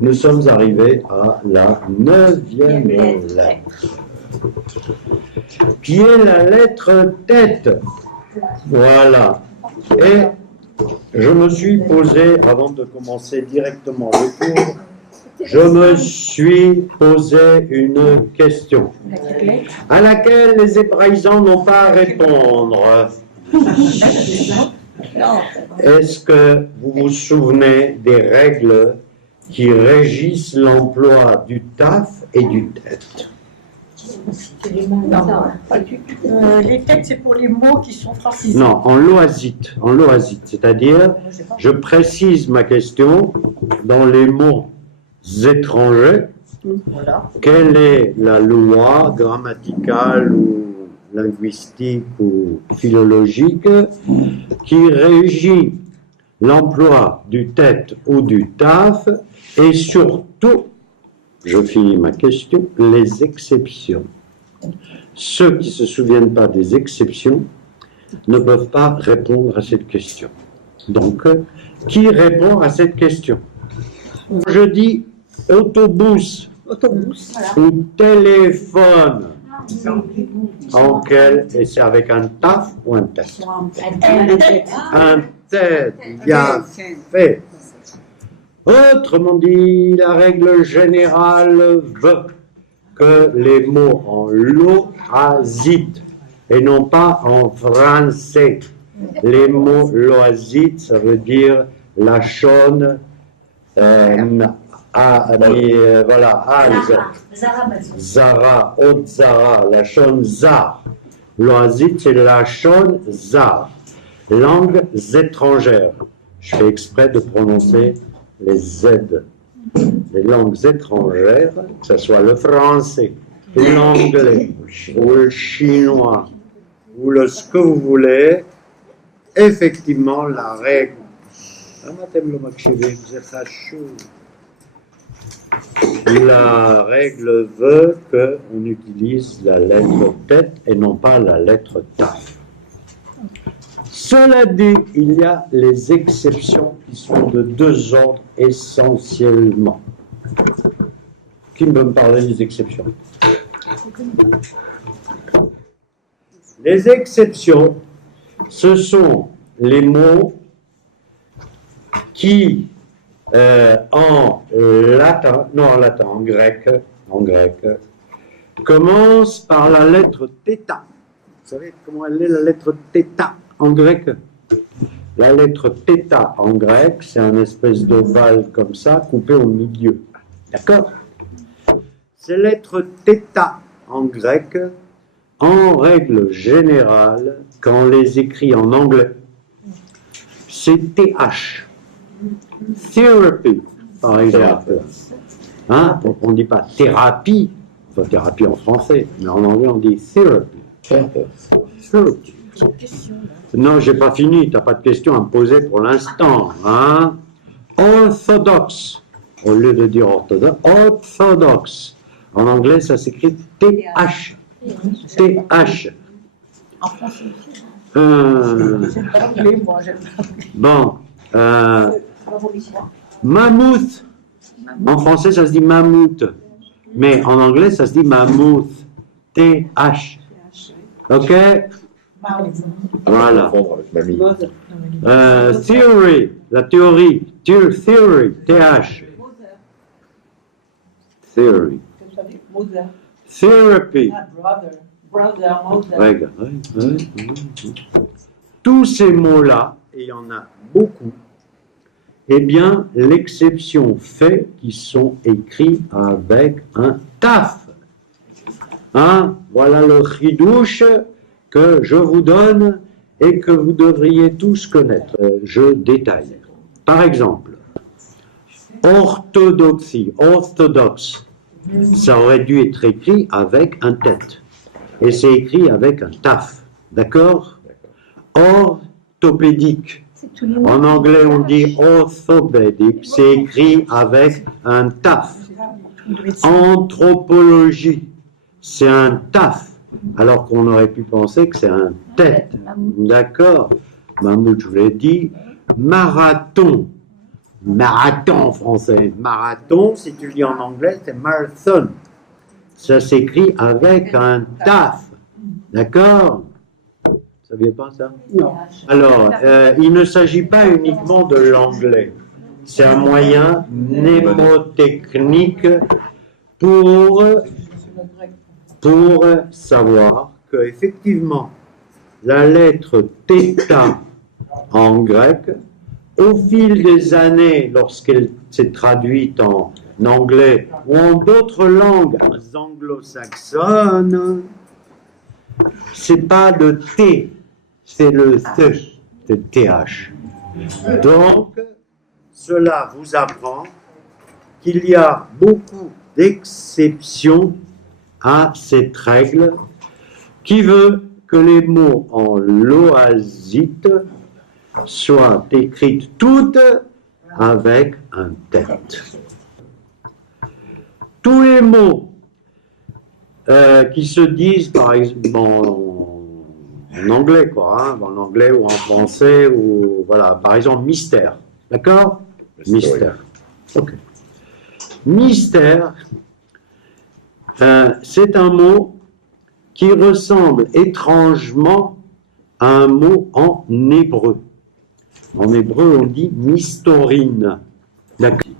Nous sommes arrivés à la 9e lettre, qui est la lettre tête. Voilà. Et je me suis posé, avant de commencer directement le cours, je me suis posé une question à laquelle les hébraïsants n'ont pas à répondre. Est-ce que vous vous souvenez des règles qui régissent l'emploi du taf et du tête? Non, pas du tout. Les têtes, c'est pour les mots qui sont francisés. Non, en loisite, c'est-à-dire, je précise ma question dans les mots étrangers. Voilà. Quelle est la loi grammaticale ou linguistique ou philologique qui régit l'emploi du tête ou du taf et surtout, je finis ma question, les exceptions. Ceux qui ne se souviennent pas des exceptions ne peuvent pas répondre à cette question. Donc, qui répond à cette question? Je dis autobus, ou téléphone. En quel? Et c'est avec un taf ou un tête? Un tête, bien fait. Autrement dit, la règle générale veut que les mots en loisite et non pas en français. Les mots loisite, ça veut dire la chaune, voilà, Zara, Haute Zara, la chaune Zar. Loisite, c'est la chaune Zar. Langues étrangères. Je fais exprès de prononcer les Z. Les langues étrangères, que ce soit le français, l'anglais, ou le chinois, ou le ce que vous voulez, effectivement, la règle. La règle veut qu'on utilise la lettre tête et non pas la lettre taf. Cela dit, il y a les exceptions qui sont de deux ordres essentiellement. Qui peut me parler des exceptions? Les exceptions, ce sont les mots qui, en grec, commencent par la lettre θ. Vous savez comment elle est, la lettre θ en grec? La lettre θ en grec, c'est un espèce d'ovale comme ça, coupé au milieu. D'accord? Ces lettres θ en grec, en règle générale, quand on les écrit en anglais, c'est TH. Therapy, par exemple. Hein? On ne dit pas thérapie, enfin thérapie en français, mais en anglais on dit therapy. Therapy. Non, j'ai pas fini, tu n'as pas de questions à me poser pour l'instant. Hein? Orthodoxe, au lieu de dire orthodoxe, orthodoxe. En anglais, ça s'écrit TH. TH. En français. Bon. Mammouth. En français, ça se dit mammouth. Mais en anglais, ça se dit mammouth. TH. OK? Voilà. Theory. La théorie. Theory. TH. Theory. Therapy. Tous ces mots-là, et il y en a beaucoup, eh bien, l'exception fait qu'ils sont écrits avec un taf. Hein? Voilà le chidouche que je vous donne et que vous devriez tous connaître. Je détaille. Par exemple, orthodoxie, orthodoxe, ça aurait dû être écrit avec un tête. Et c'est écrit avec un taf. D'accord? Orthopédique. En anglais, on dit orthopédique. C'est écrit avec un taf. Anthropologie, c'est un taf. Alors qu'on aurait pu penser que c'est un tête. D'accord? Mammouth, je vous l'ai dit. Marathon. marathon en français. Marathon, si tu lis en anglais, c'est marathon. Ça s'écrit avec un taf. D'accord? Vous ne saviez pas ça? Non. Alors, il ne s'agit pas uniquement de l'anglais. C'est un moyen mnémotechnique pour savoir qu'effectivement, la lettre θ en grec, au fil des années, lorsqu'elle s'est traduite en anglais ou en d'autres langues anglo-saxonnes, c'est pas le T, c'est le th, c'est TH. Donc, cela vous apprend qu'il y a beaucoup d'exceptions à cette règle qui veut que les mots en loazite soient écrites toutes avec un tête. Tous les mots qui se disent, par exemple, en anglais, quoi, hein, en anglais ou en français, ou voilà, par exemple, mystère, d'accord? Mystère. Ok. Mystère, c'est un mot qui ressemble étrangement à un mot en hébreu. En hébreu, on dit mystorine. D'accord.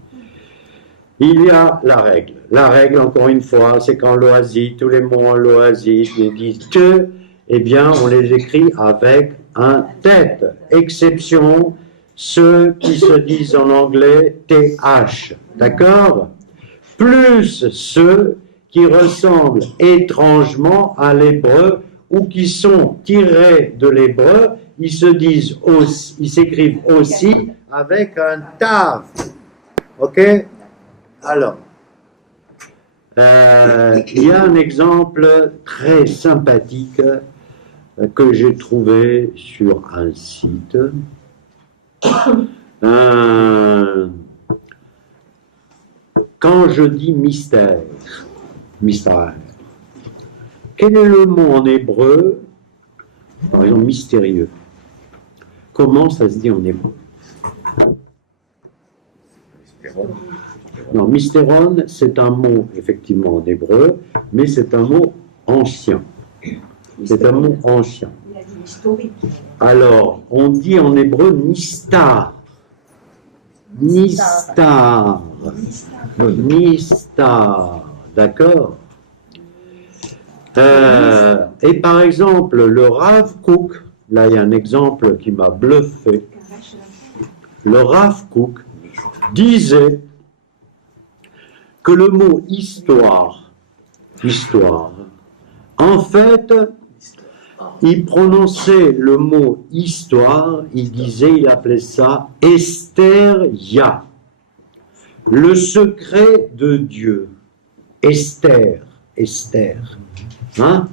Il y a la règle. La règle, encore une fois, c'est qu'en loisite, tous les mots en loisite, ils disent que, eh bien, on les écrit avec un tête. Exception, ceux qui se disent en anglais TH. D'accord? Plus ceux qui ressemblent étrangement à l'hébreu ou qui sont tirés de l'hébreu, ils se disent aussi, ils s'écrivent aussi avec un tav. Ok? Alors, il y a un exemple très sympathique que j'ai trouvé sur un site. Quand je dis mystère, mystère, quel est le mot en hébreu, par exemple mystérieux? Comment ça se dit en hébreu? Non, mystéron, c'est un mot effectivement en hébreu, mais c'est un mot ancien. C'est un mot ancien. Alors, on dit en hébreu nistar. Nistar. Nistar. D'accord? Et par exemple, le Rav Kook, là il y a un exemple qui m'a bluffé. Le Rav Kook disait que le mot histoire, en fait, il prononçait le mot histoire, il appelait ça Estheria, le secret de Dieu. Esther, hein?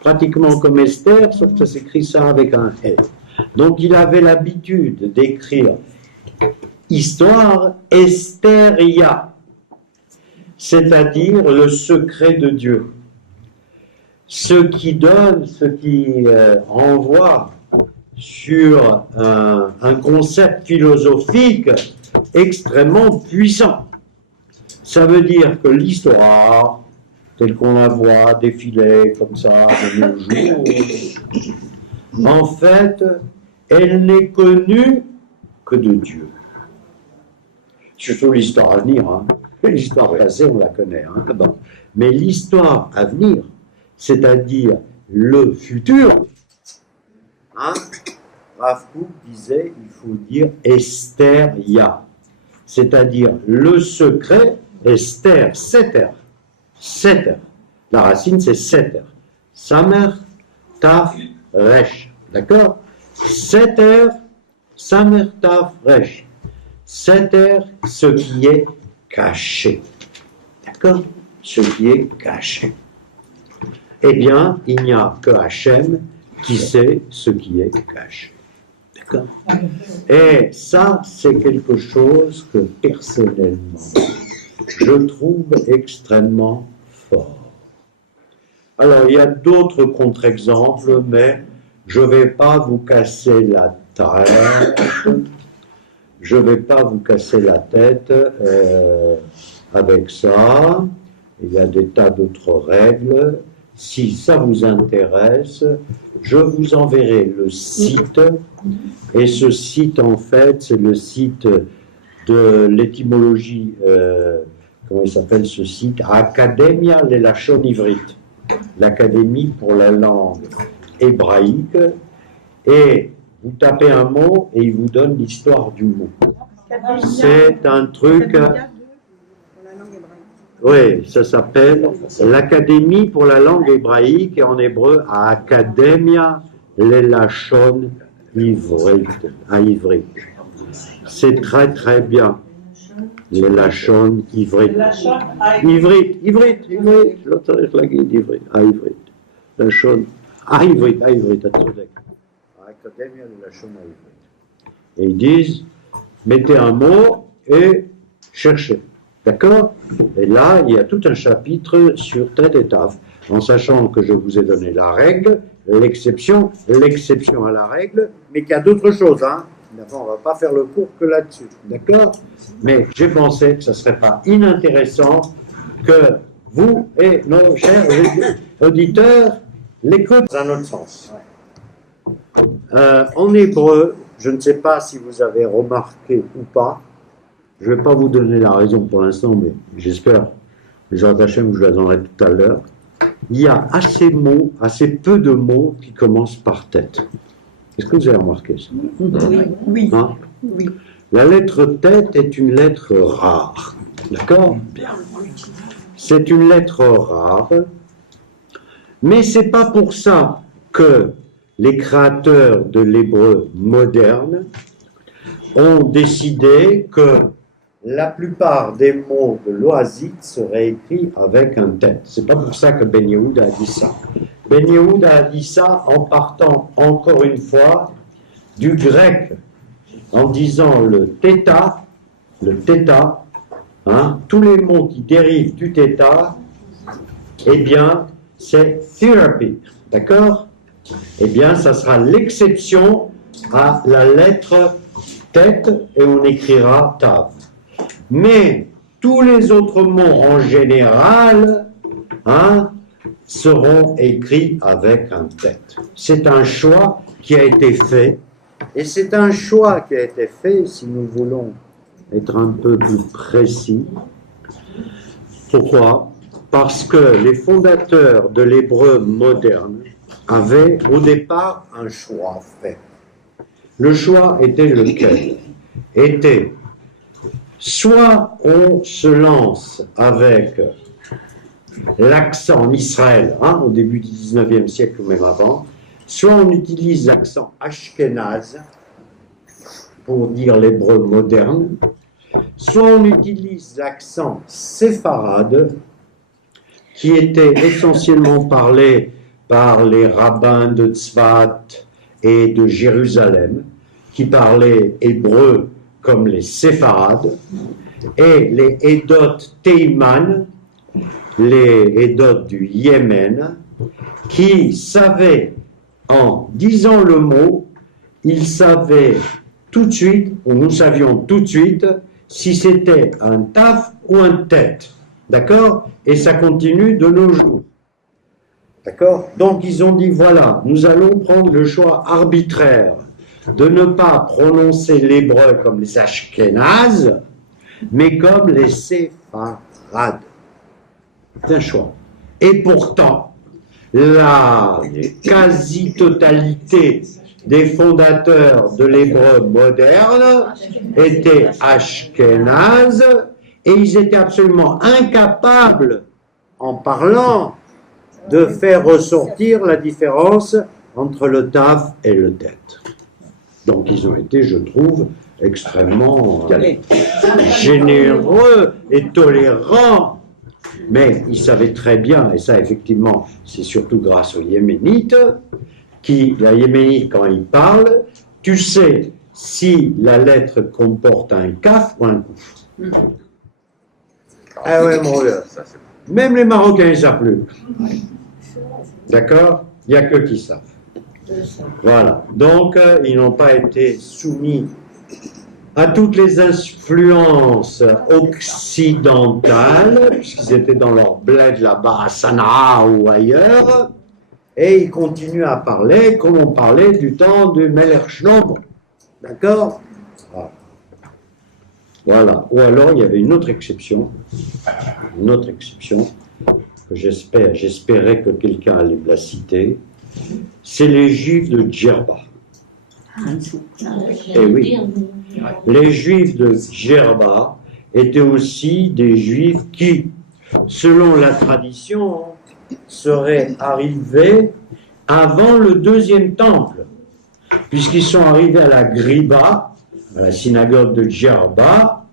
Pratiquement comme Esther, sauf que ça s'écrit ça avec un L. Donc il avait l'habitude d'écrire histoire Estheria, c'est-à-dire le secret de Dieu. Ce qui renvoie sur un concept philosophique extrêmement puissant. Ça veut dire que l'histoire, telle qu'on la voit défiler comme ça de nos jours, en fait, elle n'est connue que de Dieu. Surtout l'histoire à venir, hein. L'histoire passée, on la connaît, hein. Bon. Mais l'histoire à venir, c'est-à-dire le futur, hein, Rav Kook disait, il faut dire Estheria, c'est-à-dire le secret, Esther, Seter. La racine, c'est Seter. Samer, Taf, Resh. D'accord? Seter, Samer, Taf, Resh. Seter, ce qui est caché. D'accord? Ce qui est caché. Eh bien, il n'y a que Hachem qui sait ce qui est caché. D'accord? Et ça, c'est quelque chose que, personnellement, je trouve extrêmement fort. Alors, il y a d'autres contre-exemples, mais je ne vais pas vous casser la tête. je ne vais pas vous casser la tête avec ça. Il y a des tas d'autres règles. Si ça vous intéresse, je vous enverrai le site. Et ce site, en fait, c'est le site de l'étymologie, comment il s'appelle ce site? Academia Lelashon Ivrit, l'Académie pour la langue hébraïque. Et vous tapez un mot et il vous donne l'histoire du mot. C'est un truc... Oui, ça s'appelle l'Académie pour la langue hébraïque et en hébreu Academia Lelashon Ivrit, à Ivrit. C'est très très bien. Lelashon Ivrit. Ivrit, לא צריך להגיד עברית, העברית. לשון, העברית, אתה צודק. האקדמיה ללשון העברית. Et ils disent, mettez un mot et cherchez. D'accord? Et là, il y a tout un chapitre sur tête et taf, en sachant que je vous ai donné la règle, l'exception à la règle, mais qu'il y a d'autres choses, hein. D'abord, on ne va pas faire le cours que là-dessus, d'accord? Mais j'ai pensé que ce ne serait pas inintéressant que vous et nos chers auditeurs l'écoutent dans un autre sens. En hébreu, je ne sais pas si vous avez remarqué ou pas, je ne vais pas vous donner la raison pour l'instant, mais j'espère, les Hachem, je vous la donnerai tout à l'heure. Il y a assez peu de mots qui commencent par tête. Est-ce que vous avez remarqué ça? Oui. Hein? Oui. La lettre tête est une lettre rare. D'accord? C'est une lettre rare. Mais ce n'est pas pour ça que les créateurs de l'hébreu moderne ont décidé que la plupart des mots de l'oasit seraient écrits avec un tête. C'est pas pour ça que Ben Yehuda a dit ça. Ben Yehuda a dit ça en partant encore une fois du grec, en disant le theta, hein, tous les mots qui dérivent du theta, eh bien, c'est therapy, d'accord? Eh bien, ça sera l'exception à la lettre tête et on écrira tav. Mais tous les autres mots en général, hein, seront écrits avec un tête. C'est un choix qui a été fait, et c'est un choix qui a été fait, si nous voulons être un peu plus précis. Pourquoi? Parce que les fondateurs de l'hébreu moderne avaient au départ un choix fait. Le choix était lequel? Était soit on se lance avec l'accent en Israël, hein, au début du 19e siècle ou même avant, soit on utilise l'accent ashkénaze pour dire l'hébreu moderne, soit on utilise l'accent séfarade qui était essentiellement parlé par les rabbins de Tzfat et de Jérusalem, qui parlaient hébreu comme les séfarades, et les Edot Teiman, les Edot du Yémen, qui savaient, en disant le mot, ils savaient tout de suite, ou nous savions tout de suite, si c'était un taf ou un tête. D'accord? Et ça continue de nos jours. D'accord? Donc ils ont dit, voilà, nous allons prendre le choix arbitraire de ne pas prononcer l'hébreu comme les ashkénazes, mais comme les séfarades. C'est un choix. Et pourtant, la quasi-totalité des fondateurs de l'hébreu moderne étaient ashkénazes et ils étaient absolument incapables, en parlant, de faire ressortir la différence entre le taf et le tête. Donc ils ont été, je trouve, extrêmement généreux et tolérants. Mais ils savaient très bien, et ça effectivement, c'est surtout grâce aux Yéménites, la Yéménite, quand il parle, tu sais si la lettre comporte un kaf ou un kouf. Ah ouais, mon gars. Même les Marocains, ils ne savent plus. D'accord? Il n'y a que qui savent. Voilà. Donc, ils n'ont pas été soumis à toutes les influences occidentales, puisqu'ils étaient dans leur bled là-bas à Sanaa ou ailleurs, et ils continuent à parler comme on parlait du temps du Melech Shlomo. D'accord? Voilà. Ou alors il y avait une autre exception que j'espérais que quelqu'un allait me la citer, c'est les Juifs de Djerba. Eh oui, les Juifs de Djerba étaient aussi des Juifs qui, selon la tradition, seraient arrivés avant le deuxième temple, puisqu'ils sont arrivés à la Griba, à la synagogue de Djerba,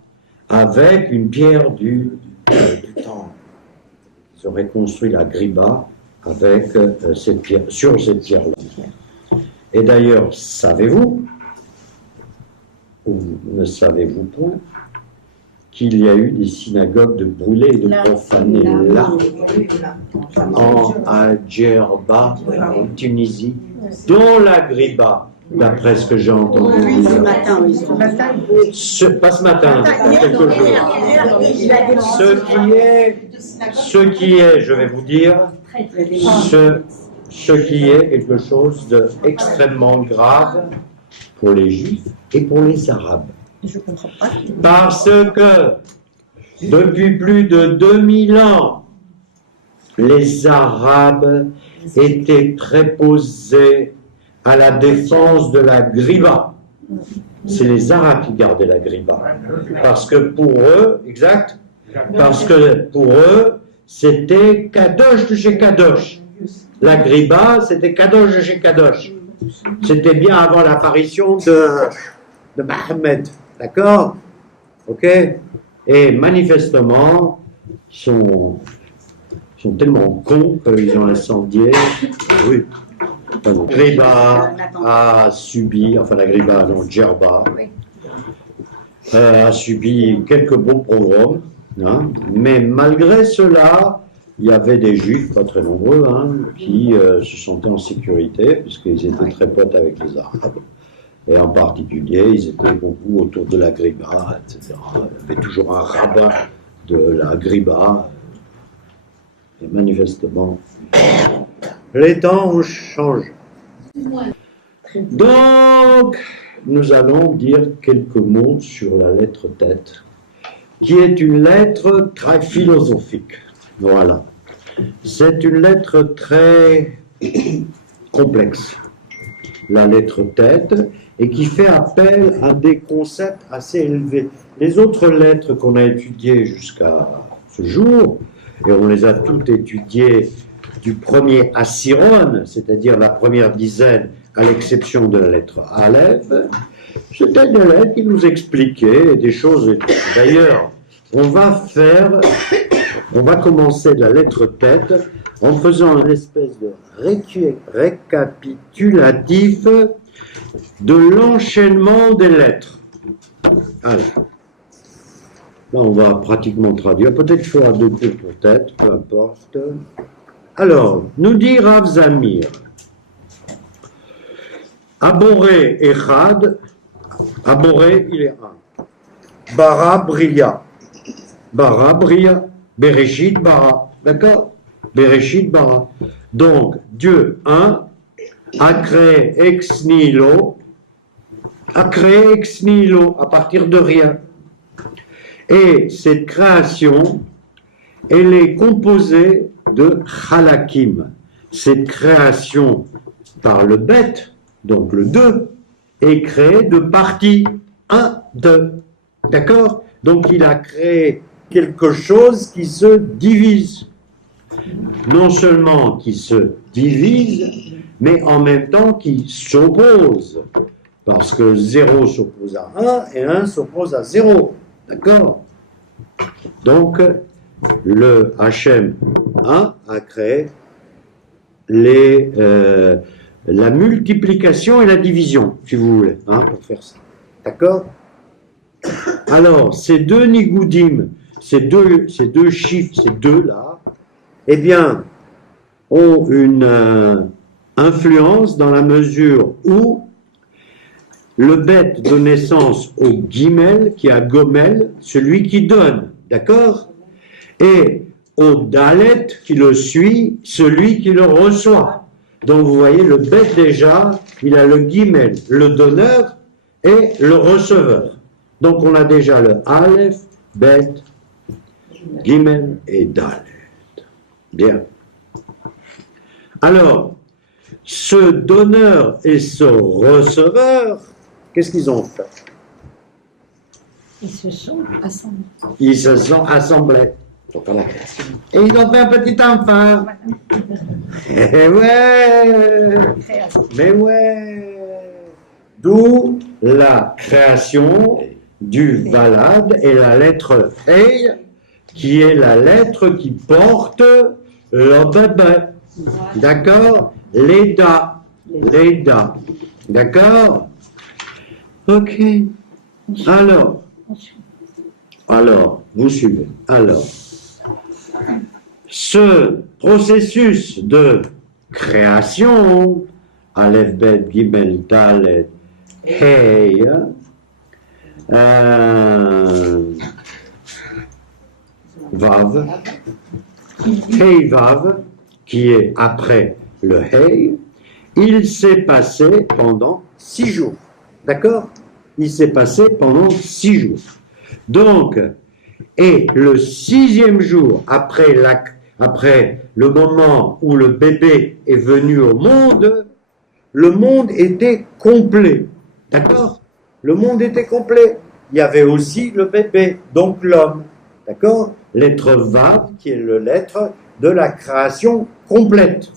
avec une pierre du temple. Ils auraient construit la Griba avec cette pierre, sur cette pierre-là. Et d'ailleurs, savez-vous, ou ne savez-vous point, qu'il y a eu des synagogues de brûlés et de profanés là, à Djerba, en Tunisie, dont la Griba, d'après ce que j'ai entendu. Ce matin, oui. Pas ce matin, quelques jours. Ce qui est, je vais vous dire, ce qui est quelque chose d'extrêmement grave pour les Juifs et pour les Arabes. Je comprends pas. Parce que depuis plus de 2000 ans, les Arabes étaient préposés à la défense de la Griba. C'est les Arabes qui gardaient la Griba. Parce que pour eux, exact, parce que pour eux, c'était Kadosh de chez Kadosh. La Griba, c'était Kadosh de chez Kadosh. C'était bien avant l'apparition de Mahomet. D'accord? Ok? Et manifestement, ils sont tellement cons qu'ils ont incendié. Oui. Griba a subi, enfin la Griba, non, Djerba, a subi quelques beaux pogroms, hein, mais malgré cela, il y avait des Juifs, pas très nombreux, hein, qui se sentaient en sécurité, puisqu'ils étaient très potes avec les Arabes. Et en particulier, ils étaient beaucoup autour de la Griba, etc. Il y avait toujours un rabbin de la Griba. Et manifestement, les temps ont changé. Donc, nous allons dire quelques mots sur la lettre tête, qui est une lettre très philosophique. Voilà. C'est une lettre très complexe, la lettre tête, et qui fait appel à des concepts assez élevés. Les autres lettres qu'on a étudiées jusqu'à ce jour, et on les a toutes étudiées du premier Asiron, c'est-à-dire la première dizaine, à l'exception de la lettre Aleph, c'était des lettres qui nous expliquaient des choses. D'ailleurs, on va commencer de la lettre tête en faisant une espèce de récapitulatif de l'enchaînement des lettres. Alors, là, on va pratiquement traduire. Peut-être qu'il faudra deux cours pour tête, peu importe. Alors, nous dit Rav Zamir, Aboré Echad, Aboré, il est un. Bara Bria, Bereshit Bara, d'accord? Bereshit Bara. Donc, Dieu, un, a créé ex nihilo, à partir de rien. Et cette création, elle est composée de halakim. Cette création par le bête, donc le 2, est créée de parties 1, 2. D'accord? Donc il a créé quelque chose qui se divise. Non seulement qui se divise, mais en même temps qui s'oppose. Parce que 0 s'oppose à 1 et 1 s'oppose à 0. D'accord? Donc, le Hachem 1 a créé la multiplication et la division, si vous voulez, hein, pour faire ça. D'accord? Alors, ces deux nigoudim, ces deux chiffres, ces deux-là, eh bien, ont une influence dans la mesure où le bête donne naissance au guimel, qui a gomel, celui qui donne, d'accord? Et au dalet qui le suit, celui qui le reçoit. Donc vous voyez, le bête déjà, il a le guimel, le donneur et le receveur. Donc on a déjà le aleph, bet, gimel et dalet. Bien. Alors, ce donneur et ce receveur, qu'est-ce qu'ils ont fait? Ils se sont assemblés. Ils se sont assemblés. Et ils ont fait un petit enfant. Eh ouais! Mais ouais! D'où la création du Valad et la lettre Hey, qui est la lettre qui porte le bébé. D'accord? L'Eda. L'Eda. D'accord? Ok. Alors, vous suivez. Alors, ce processus de création, Aleph, Bet, Gimel, Dalet, Hey, Vav, Hey, Vav, qui est après le Hey, il s'est passé pendant 6 jours. D'accord? Il s'est passé pendant 6 jours. Donc, et le 6e jour, après le moment où le bébé est venu au monde, le monde était complet. D'accord? Le monde était complet. Il y avait aussi le bébé, donc l'homme. D'accord? Lettre Vav, qui est la lettre de la création complète.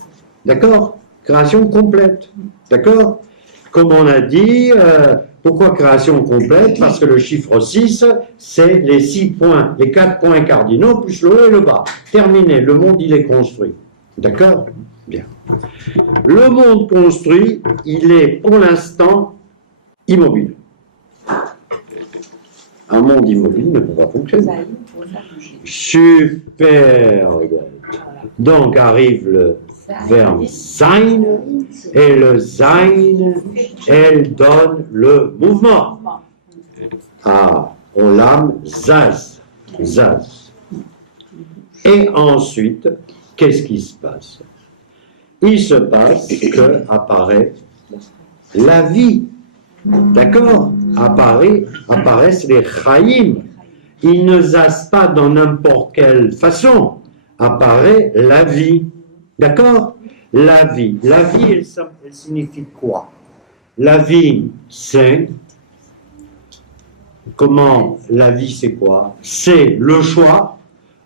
D'accord? Création complète. D'accord? Comme on a dit, pourquoi création complète? Parce que le chiffre 6, c'est les 6 points, les 4 points cardinaux, plus le haut et le bas. Terminé, le monde, il est construit. D'accord? Bien. Le monde construit, il est pour l'instant immobile. Un monde immobile ne peut pas fonctionner. Super. Donc arrive le verbe sein, et le sein, elle donne le mouvement. Ah, olam zaz, zaz. Et ensuite, qu'est-ce qui se passe? Il se passe que apparaît la vie. D'accord? Apparaissent les chaïm. Ils ne zassent pas dans n'importe quelle façon. Apparaît la vie. D'accord? La vie. La vie, elle signifie quoi? La vie, c'est... Comment la vie, c'est quoi? C'est le choix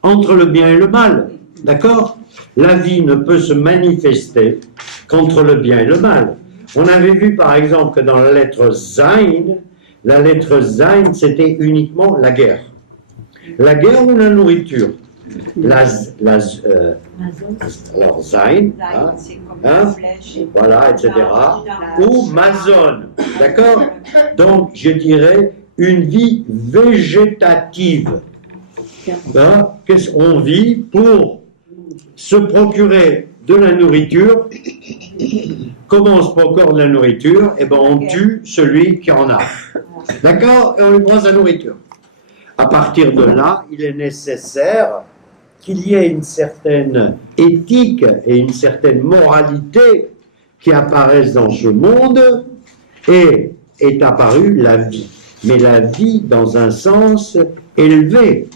entre le bien et le mal. D'accord? La vie ne peut se manifester qu'entre le bien et le mal. On avait vu par exemple que dans la lettre Zain, c'était uniquement la guerre. La guerre ou la nourriture? Alors Zain, voilà, etc. Ou Mazon, d'accord? Donc je dirais une vie végétative. Hein? Qu'est-ce qu'on vit pour se procurer de la nourriture? Comment on se procure de la nourriture? Eh bien, on tue celui qui en a. D'accord? Et on lui prend sa nourriture. À partir de là, il est nécessaire qu'il y ait une certaine éthique et une certaine moralité qui apparaissent dans ce monde, et est apparue la vie. Mais la vie dans un sens élevé,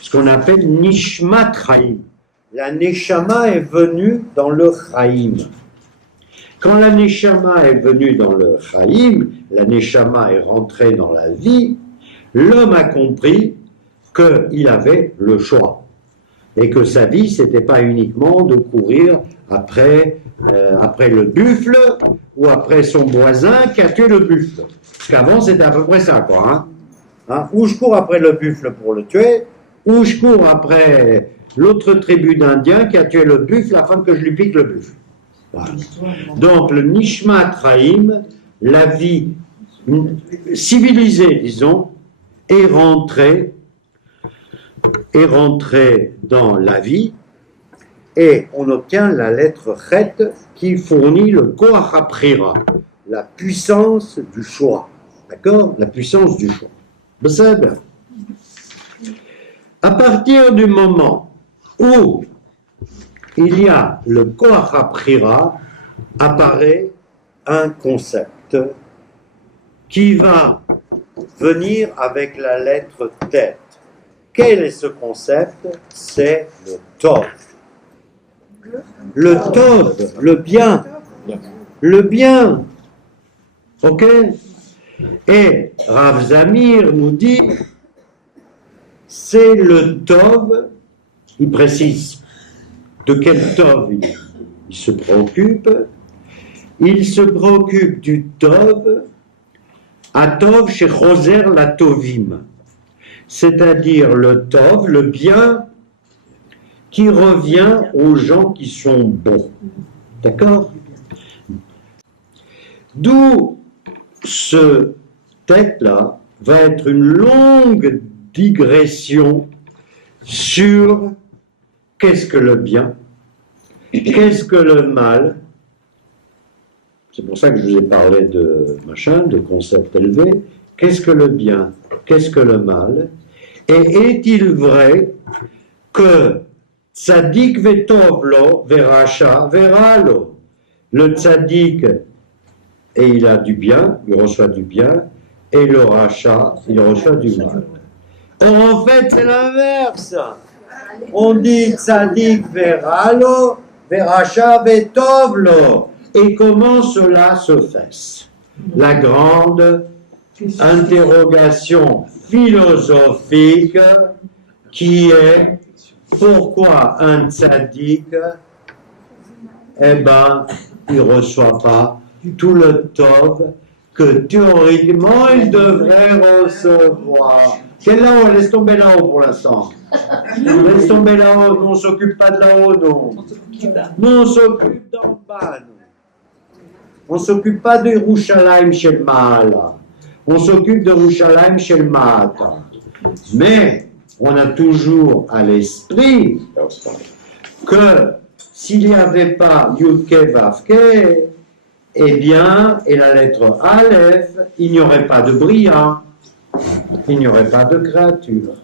ce qu'on appelle Nishmat Chaim. La Neshama est venue dans le Chaim. Quand la Neshama est venue dans le Chaim, la Neshama est rentrée dans la vie, l'homme a compris qu'il avait le choix. Et que sa vie, c'était pas uniquement de courir après le buffle ou après son voisin qui a tué le buffle. Parce qu'avant, c'était à peu près ça, quoi. Hein? Ou je cours après le buffle pour le tuer, ou je cours après l'autre tribu d'Indiens qui a tué le buffle afin que je lui pique le buffle. Voilà. Donc, le Nishmat Chaim, la vie civilisée, disons, est rentrée dans la vie, et on obtient la lettre Chet qui fournit le Koach HaBchira, la puissance du choix. D'accord? La puissance du choix. C'est bien. À partir du moment où il y a le Koach HaBchira, apparaît un concept qui va venir avec la lettre tête. Quel est ce concept? C'est le Tov. Le Tov, le bien. Le bien. Ok? Et Rav Zamir nous dit, c'est le Tov, il précise de quel Tov il se préoccupe. Il se préoccupe du Tov, Atov chez Choser la Tovim, c'est-à-dire le Tov, le bien qui revient aux gens qui sont bons. D'accord? D'où ce texte-là va être une longue digression sur qu'est-ce que le bien, qu'est-ce que le mal. C'est pour ça que je vous ai parlé de machin, de concepts élevés. Qu'est-ce que le bien, qu'est-ce que le mal? Et est-il vrai que tzaddik vetovlo veracha veralo? Le tzaddik, et il a du bien, il reçoit du bien, et le racha, il reçoit du mal. Or, en fait, c'est l'inverse. On dit tzaddik veralo, veracha vetovlo. Et comment cela se fait? La grande interrogation philosophique qui est pourquoi un tzaddik, eh ben, il ne reçoit pas tout le tov que théoriquement il devrait recevoir. Quel là-haut? Laisse tomber là-haut pour l'instant. Laisse tomber là-haut, nous on ne s'occupe pas de là-haut, non. Nous on s'occupe d'en bas, nous. On ne s'occupe pas de Yerushalayim Shel Ma'ala. On s'occupe de Yerushalayim Shel Ma'ata. Mais on a toujours à l'esprit que s'il n'y avait pas Yudke Vavke, eh bien, et la lettre Aleph, il n'y aurait pas de Bria, il n'y aurait pas de créature.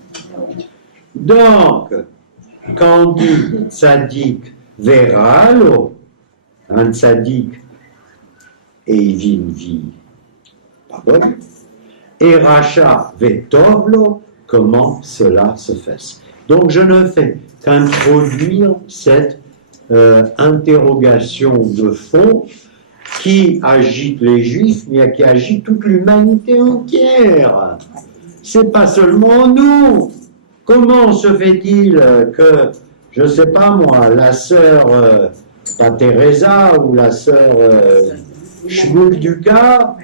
Donc, quand on dit Tzadik Veralo, un Tzadik, et il vit une vie pas bonne, et Racha Vetovlo, comment cela se fait. Donc je ne fais qu'introduire cette interrogation de fond qui agite les Juifs, mais qui agite toute l'humanité entière. C'est pas seulement nous. Comment se fait-il que, je ne sais pas moi, la sœur pas Teresa ou la sœur Shmuel Duka,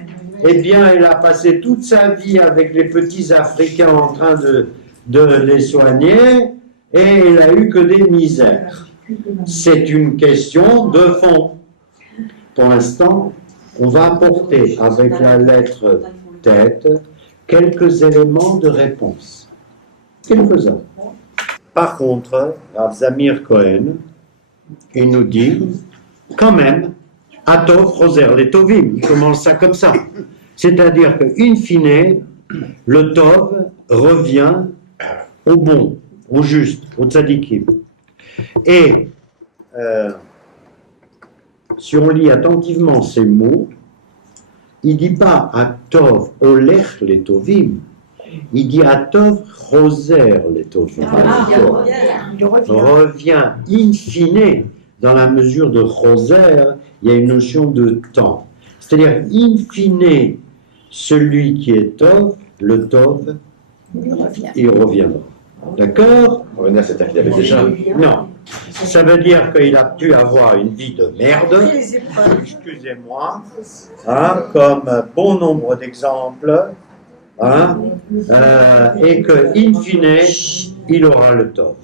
eh bien, elle a passé toute sa vie avec les petits Africains en train de les soigner, et elle a eu que des misères. C'est une question de fond. Pour l'instant, on va apporter avec la lettre tête quelques éléments de réponse. Quelques-uns. Par contre, Rav Zamir Cohen, il nous dit, quand même, Atov, Roser, les Tovim, il commence ça comme ça. C'est-à-dire que, in fine, le Tov revient au bon, au juste, au tzadikim. Et si on lit attentivement ces mots, il ne dit pas Atov, Olech, les Tovim, il dit Atov, Roser, les Tovim. Il revient in fine, dans la mesure de Roser, il y a une notion de temps. C'est-à-dire, in fine, celui qui est Tov, le Tov, il reviendra. D'accord? Revenir, c'est qu'il avait déjà. Non. Ça veut dire qu'il a pu avoir une vie de merde, excusez-moi, hein, comme bon nombre d'exemples, hein, et que, in fine, il aura le Tov.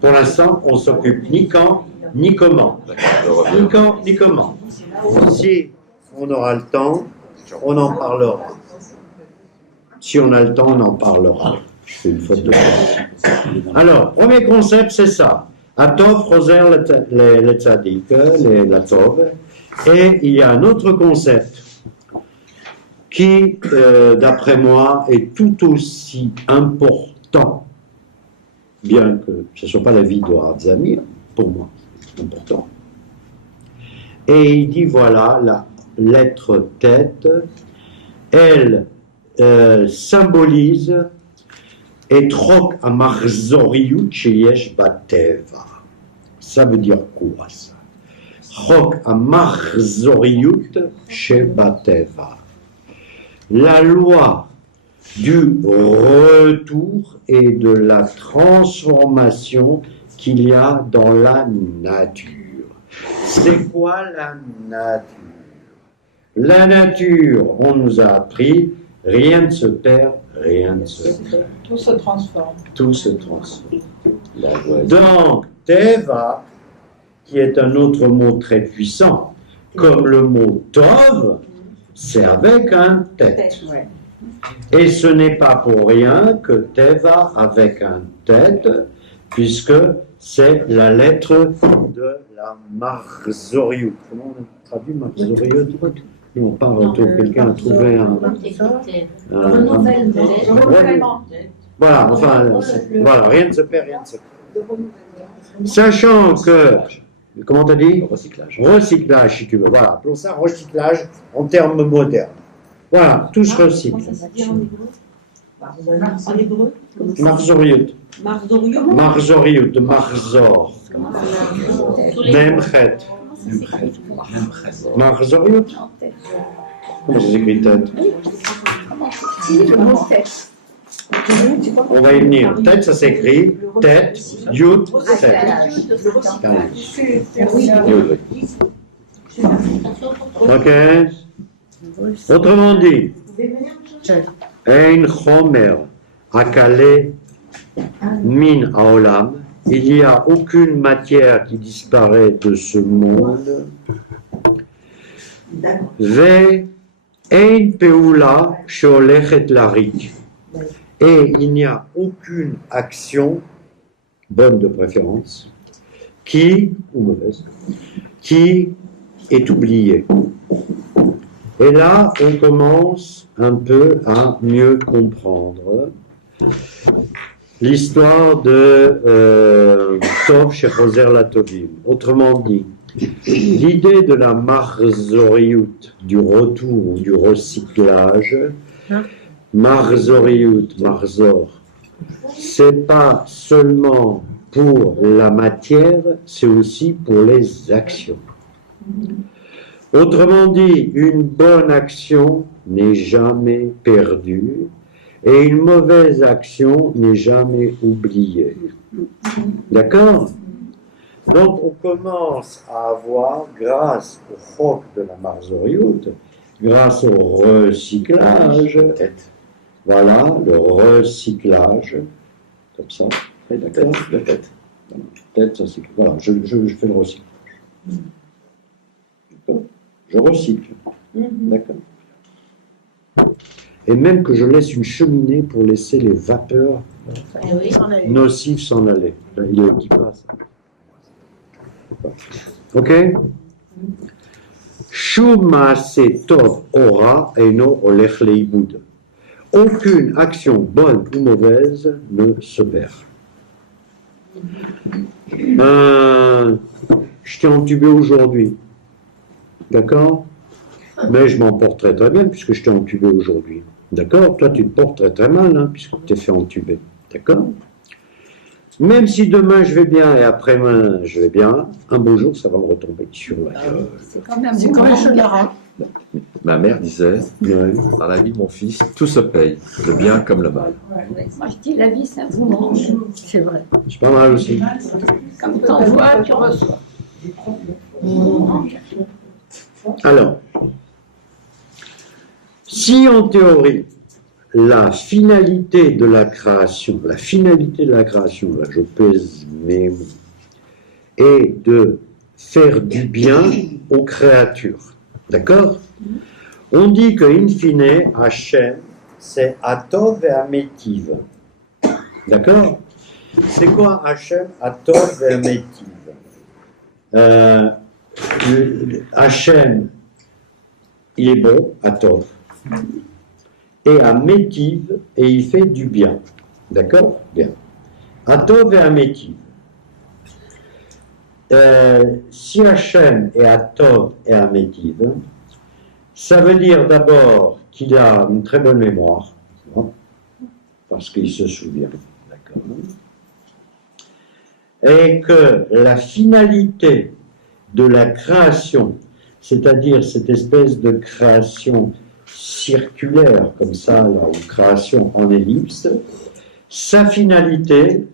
Pour l'instant, on ne s'occupe ni quand, ni comment. Ni quand, ni comment. Si on aura le temps, on en parlera. Si on a le temps, on en parlera. Je fais une faute de français. Alors, premier concept, c'est ça. Atov, Roser, les Tzadik, la Tov. Et il y a un autre concept qui, d'après moi, est tout aussi important, bien que ce ne soit pas la vie de Rav Zamir, pour moi, c'est important. Et il dit, voilà, la lettre tête, elle symbolise Etrok Amachzoriyut Sheyesh Bateva. Ça veut dire quoi, ça? Chok Amachzoriyut Shebateva. La loi du retour et de la transformation qu'il y a dans la nature. C'est quoi la nature? La nature, on nous a appris, rien ne se perd, rien ne se perd. Tout se transforme. Tout se transforme. Donc, Teva, qui est un autre mot très puissant, comme le mot Tov, c'est avec un tête. Et ce n'est pas pour rien que Teva avec un tête, puisque c'est la lettre de la Marzoriut. Comment on traduit Marzoriut? Non, pas retour. Quelqu'un a trouvé un Renouvellement. Voilà, enfin, voilà, rien ne se perd, rien ne se perd. Sachant que, comment t'as dit? Recyclage. Recyclage, si tu veux. Voilà, appelons ça recyclage en termes modernes. Voilà, tout se recycle. Comment ça se dit en hébreu? En hébreu? Marzoriut. Marzoriut. Marzoriut, Marzor. Même chet. Marzoriut. Comment ça s'écrit tête? On va y venir. Tête, ça s'écrit tête, yud, tête. Ok. Autrement dit, Ein Chomer Akale Min Haolam, il n'y a aucune matière qui disparaît de ce monde. Ve Ein Peula Sheolechet Larik. Et il n'y a aucune action, bonne de préférence, qui, ou mauvaise, qui est oubliée. Et là, on commence un peu à mieux comprendre l'histoire de Tov chez Roser Latovim. Autrement dit, l'idée de la Marzoriut, du retour, du recyclage, Marzoriut, Marzor, c'est pas seulement pour la matière, c'est aussi pour les actions. Autrement dit, une bonne action n'est jamais perdue et une mauvaise action n'est jamais oubliée. D'accord? Donc on commence à avoir, grâce au chok de la Marzoriut, grâce au recyclage, voilà, le recyclage, comme ça, d'accord? La tête. Tête, ça c'est... Voilà, je fais le recyclage. D'accord? Je recycle. D'accord? Et même que je laisse une cheminée pour laisser les vapeurs nocives s'en aller. Il est qui passe. Ok? Shum Maaseh Tov Ora Eino Olech Leibud. Aucune action bonne ou mauvaise ne se perd. Je t'ai entubé aujourd'hui. D'accord? Mais je m'en porte très très bien puisque je t'ai entubé aujourd'hui. D'accord? Toi, tu te portes très très mal hein, puisque tu t'es fait entuber. D'accord? Même si demain je vais bien et après-demain je vais bien, un beau jour ça va me retomber sur la gueule. C'est quand même général. Ma mère disait, dans la vie de mon fils, tout se paye, le bien comme le mal. Moi je dis la vie c'est un dimanche, c'est vrai. C'est pas mal aussi. Comme tu envoies, tu reçois. Alors, si en théorie, la finalité de la création, là, je pèse mes mots, est de faire du bien aux créatures. D'accord? On dit que, in fine, Hachem, c'est Atov et Amétiv. D'accord? C'est quoi Hachem, Atov et Amétiv? Hachem, il est bon, Atov, et Amétiv, et il fait du bien. D'accord? Bien. Atov et Amétiv. Si Hachem est Atov et Amétiv, ça veut dire d'abord qu'il a une très bonne mémoire, parce qu'il se souvient, d'accord, et que la finalité de la création, c'est-à-dire cette espèce de création circulaire, comme ça, là, ou création en ellipse, sa finalité,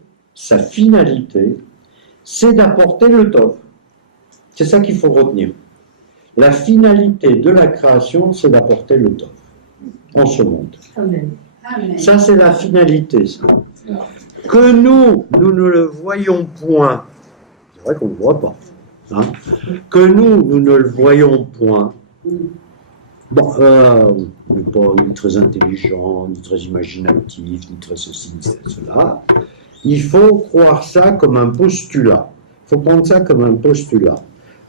c'est d'apporter le tov. C'est ça qu'il faut retenir. La finalité de la création, c'est d'apporter le tov en ce monde. Amen. Ça, c'est la finalité. Ça. Que nous ne le voyons point. C'est vrai qu'on ne le voit pas. Hein? Que nous ne le voyons point. Bon, on n'est pas ni très intelligent, ni très imaginatif, ni très ceci, ni cela. Il faut croire ça comme un postulat. Il faut prendre ça comme un postulat.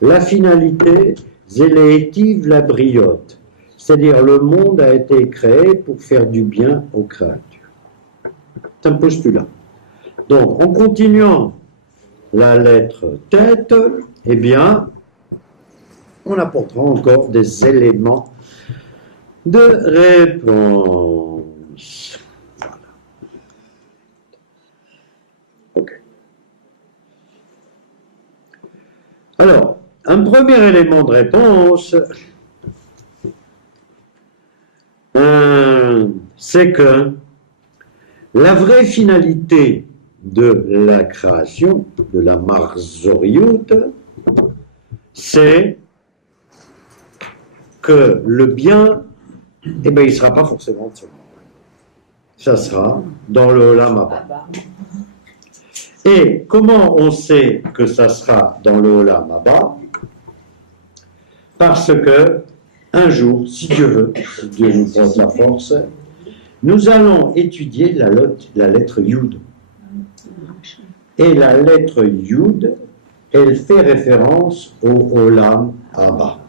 La finalité, zélétive la briote. C'est-à-dire, le monde a été créé pour faire du bien aux créatures. C'est un postulat. Donc, en continuant la lettre tête, eh bien, on apportera encore des éléments de réponse. Voilà. OK. Alors, un premier élément de réponse, c'est que la vraie finalité de la création, de la marzoriout, c'est que le bien, eh bien, il ne sera pas forcément de ce monde. Ça sera dans le Olam Haba. Et comment on sait que ça sera dans le Olam Haba? Parce que un jour, si Dieu veut, si Dieu nous porte la force, nous allons étudier la lettre Yud. Et la lettre Yud, elle fait référence au Olam Haba.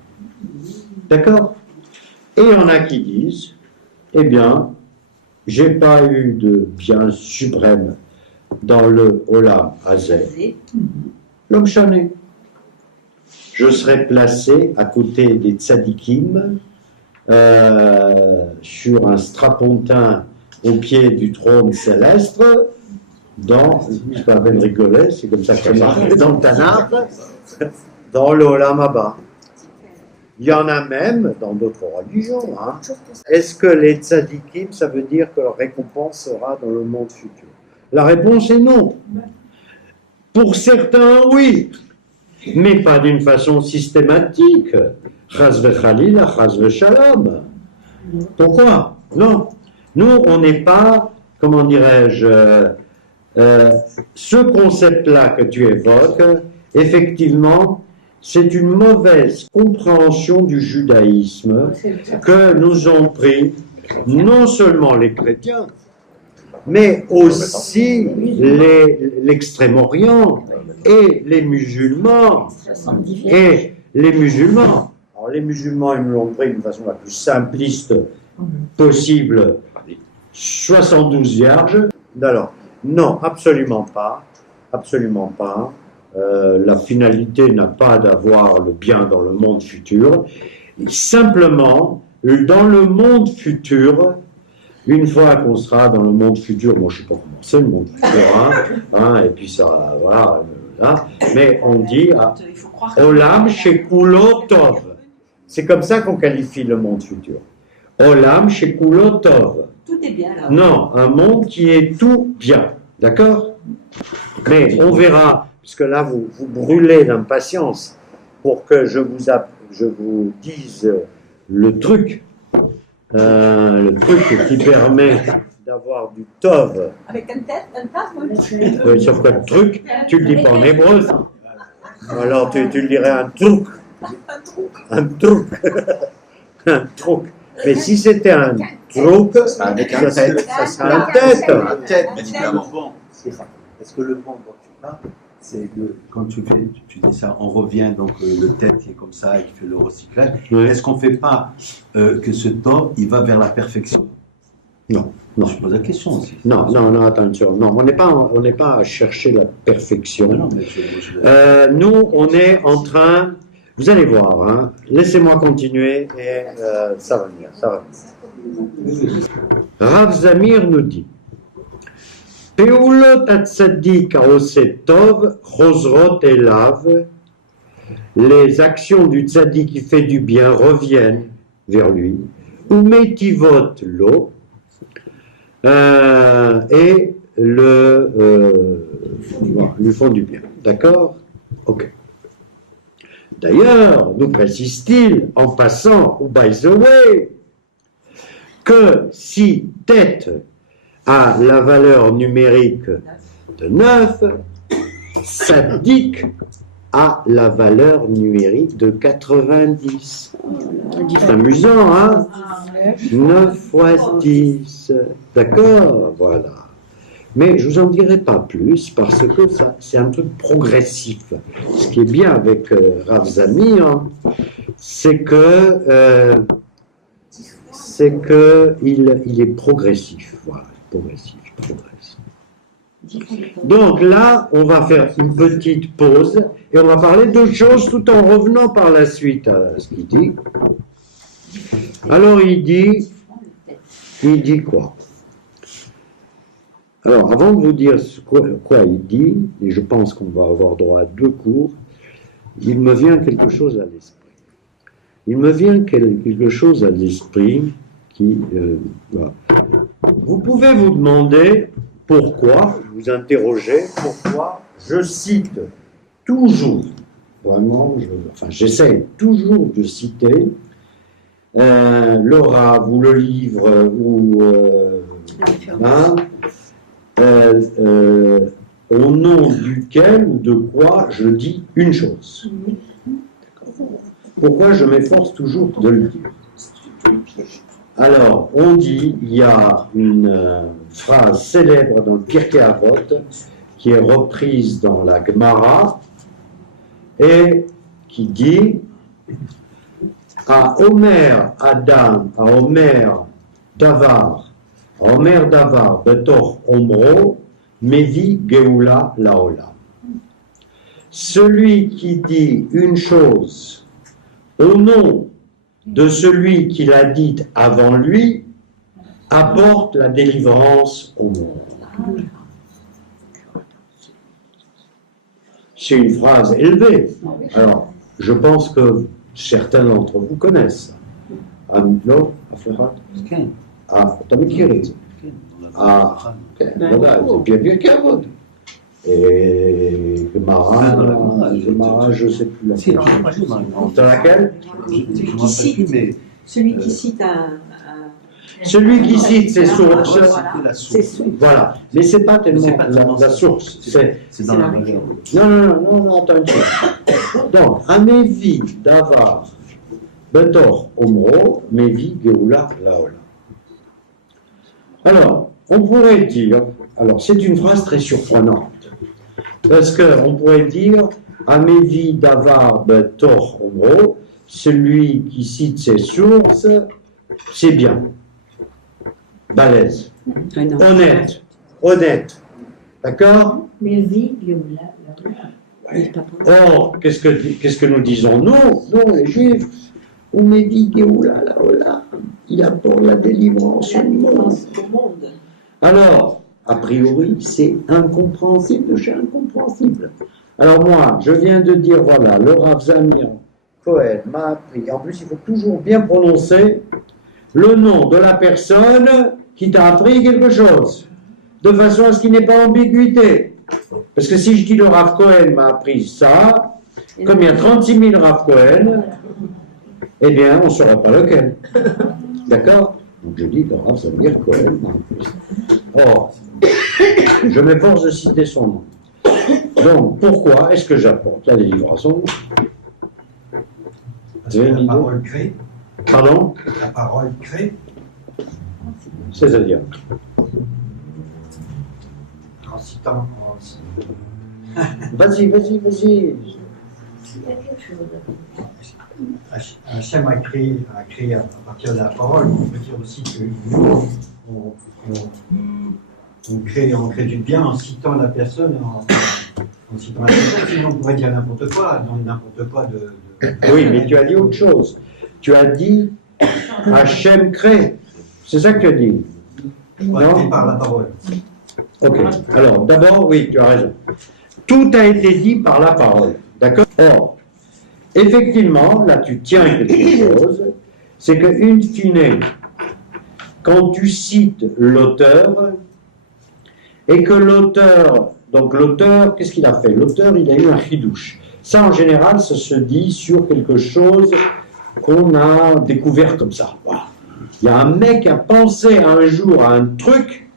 D'accord? Et il y en a qui disent, eh bien, j'ai pas eu de bien suprême dans le Olam Hazé. L'homme chané. Je serai placé à côté des tzadikim sur un strapontin au pied du trône céleste dans, je pas la peine de rigoler, c'est comme ça que c'est marqué dans le Tanakh, dans le Olam Haba. Il y en a même dans d'autres religions. Hein. Est-ce que les tzadikim, ça veut dire que leur récompense sera dans le monde futur? La réponse est non. Pour certains, oui, mais pas d'une façon systématique. Chas v'chalila, chas v'shalom. Pourquoi? Non. Nous, on n'est pas, comment dirais-je, ce concept-là que tu évoques, effectivement, c'est une mauvaise compréhension du judaïsme que nous ont pris non seulement les chrétiens, mais aussi l'Extrême-Orient et les musulmans. Et les musulmans. Alors les musulmans, ils nous l'ont pris d'une façon la plus simpliste possible, 72 vierges. Alors, non, absolument pas. Absolument pas. La finalité n'a pas d'avoir le bien dans le monde futur. Simplement, dans le monde futur, une fois qu'on sera dans le monde futur, bon, je ne sais pas comment c'est le monde futur, et puis ça, voilà, là, mais on dit Olam Shekulo Tov. C'est comme ça qu'on qualifie le monde futur. Olam Shekulo Tov. Tout est bien là. Non, un monde qui est tout bien. D'accord? Mais on verra, puisque là vous brûlez d'impatience pour que je vous dise le truc qui permet d'avoir du Tov. Avec un tête, un tas, Oui, sauf que le truc, tu le dis pas en hébreu. Alors tu le dirais un truc. Un truc. Un truc. Mais si c'était un truc, avec un tête, ça serait un tête. Un tête, médicament. Est-ce que le pont dont tu parles, c'est quand tu dis ça, on revient, donc le tête qui est comme ça, et qui fait le recyclage. Oui. Est-ce qu'on ne fait pas que ce tov, il va vers la perfection? Non, non. Je pose la question aussi. Non, non, non, attention. Non, on n'est pas à chercher la perfection. Non, mais Nous, on est en train, vous allez voir, hein, laissez-moi continuer et ça va venir, ça va venir. Rav Zamir nous dit, Peulot atzadik aoseh tov chosrot elav, les actions du tzaddik qui fait du bien reviennent vers lui, ou metivot lo, et lui font du bien. D'accord? Ok. D'ailleurs, nous précise-t-il, en passant, ou by the way, que si tête a la valeur numérique de 9, sadique a la valeur numérique de 90. C'est amusant, hein? 9 fois 10. D'accord? Voilà. Mais je vous en dirai pas plus parce que ça, c'est un truc progressif. Ce qui est bien avec Rav Zamir, c'est que il est progressif. Voilà, progressif, progressif. Donc là, on va faire une petite pause et on va parler d'autres choses tout en revenant par la suite à ce qu'il dit. Alors il dit quoi? Alors, avant de vous dire quoi il dit, et je pense qu'on va avoir droit à 2 cours, il me vient quelque chose à l'esprit. Il me vient quelque chose à l'esprit qui... voilà. Vous pouvez vous demander pourquoi, vous interroger, pourquoi je cite toujours, vraiment, j'essaie toujours de citer le Rav ou le livre ou... au nom duquel ou de quoi je dis une chose. Pourquoi je m'efforce toujours de le dire? Alors, on dit, il y a une phrase célèbre dans le Pirkei Avot qui est reprise dans la Gemara et qui dit à Omer Adam, à Omer Davar, Omer Davar, Betor Omro, Mevi Geoula Laola. Celui qui dit une chose au nom de celui qui l'a dite avant lui apporte la délivrance au monde. C'est une phrase élevée. Alors, je pense que certains d'entre vous connaissent. לא, אף אחד? כן. אתה מכיר את זה. כן, ודאי, זה פרקי אבות. גמרא, je sais plus laquelle. Si, non, je sais pas, Dans laquelle? Celui qui cite un... Celui qui cite ses sources, Voilà. voilà. Mais c'est pas tellement la source. C'est dans la valeur. Non, attends une chose. Donc, Amevi Davar Betor Omro, Mevi Geoula Laola. Alors, on pourrait dire, alors c'est une phrase très surprenante, parce qu'on pourrait dire Amevi Davar Betor Omro, celui qui cite ses sources, c'est bien. Balèze, honnête, d'accord? Mais vie, Oui. Or, qu'est-ce que nous disons? Nous, les Juifs, on me dit Géoula, Laola, il apporte la délivrance au monde. Alors, a priori, c'est incompréhensible de chez incompréhensible. Alors moi, je viens de dire, voilà, le Rav Zamir Cohen m'a appris, en plus il faut toujours bien prononcer le nom de la personne qui t'a appris quelque chose, de façon à ce qu'il n'y ait pas ambiguïté. Parce que si je dis le Rav Cohen m'a appris ça, comme il y a 36 000 Rav Cohen, eh bien, on ne saura pas lequel. D'accord? Donc je dis le Rav Zamir Cohen m'a appris. Or, je m'efforce de citer son nom. Donc, pourquoi est-ce que j'apporte la délivrance? Parce que la parole crée. Pardon? La parole crée. C'est-à-dire? en citant. Vas-y. Hachem a créé à partir de la parole. On peut dire aussi que nous, on crée du bien en citant la personne, en citant la personne. Sinon, on pourrait dire n'importe quoi, n'importe quoi de... Oui, mais tu as dit autre chose. Tu as dit Hachem crée. C'est ça que tu as dit. Créé par la parole. Ok. Alors, d'abord, oui, tu as raison. Tout a été dit par la parole. D'accord? Or, effectivement, là, tu tiens quelque chose, c'est que, in fine, quand tu cites l'auteur, et que l'auteur, donc l'auteur, qu'est-ce qu'il a fait? L'auteur, il a eu un chidouche. Ça, en général, ça se dit sur quelque chose qu'on a découvert comme ça. Voilà. Il y a un mec qui a pensé un jour à un truc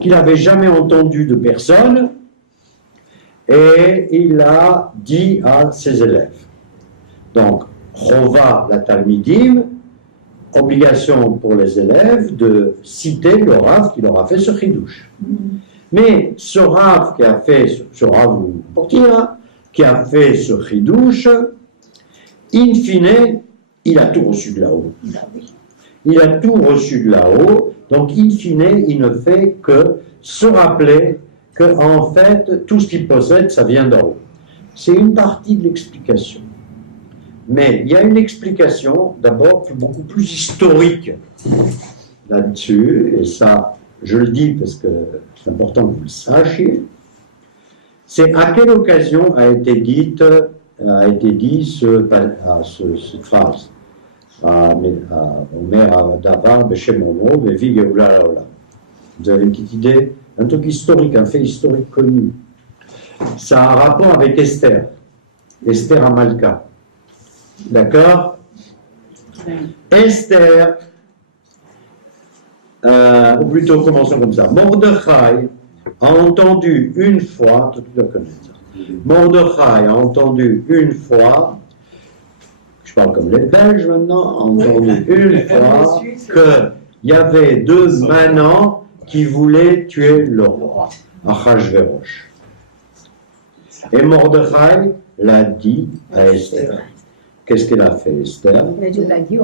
qu'il n'avait jamais entendu de personne, et il l'a dit à ses élèves. Donc, Chova la Talmidim, obligation pour les élèves de citer le Rav qui leur a fait ce chidouche. Mais ce Rav qui a fait, ce Rav ou Portira, qui a fait ce chidouche, in fine, il a tout reçu de là-haut. Il a tout reçu de là-haut, donc in fine, il ne fait que se rappeler que, en fait, tout ce qu'il possède, ça vient d'en haut. C'est une partie de l'explication. Mais il y a une explication, d'abord, beaucoup plus historique là-dessus, et ça, je le dis parce que c'est important que vous le sachiez. C'est à quelle occasion a été dit cette phrase Omer Davar Beshem Ono Bevi Geoula Laola. Vous avez une petite idée? Un truc historique, un fait historique connu. Ça a un rapport avec Esther. Esther Amalka. D'accord? Esther, ou plutôt commençons comme ça. Mordechai a entendu une fois, tout le monde connaît ça. Mordechai a entendu une fois, je parle comme les Belges maintenant, a entendu une fois qu'il y avait deux manants qui voulaient tuer le roi, Achashverosh. Et Mordechai l'a dit à Esther. Qu'est-ce qu'elle a fait, Esther?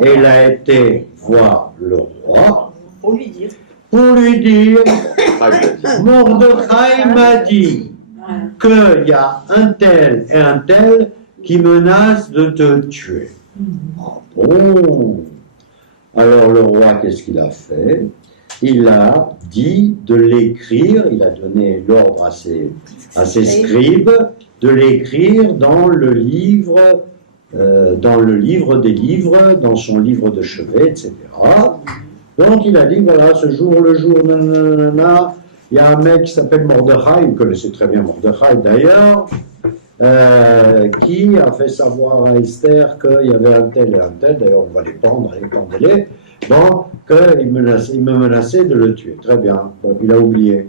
Elle a été voir le roi Pour lui dire. Mordechai m'a dit qu'il y a un tel et un tel qui menacent de te tuer. Ah bon? Alors le roi, qu'est-ce qu'il a fait? Il a dit de l'écrire, il a donné l'ordre à ses scribes de l'écrire dans le livre des livres, dans son livre de chevet, etc. Donc il a dit, voilà, ce jour, le jour, nanana, il y a un mec qui s'appelle Mordechai, vous connaissez très bien Mordechai d'ailleurs, qui a fait savoir à Esther qu'il y avait un tel et un tel, d'ailleurs on va les pendre, allez, pendez-les, bon, qu'il me menaçait de le tuer. Très bien, bon, il a oublié.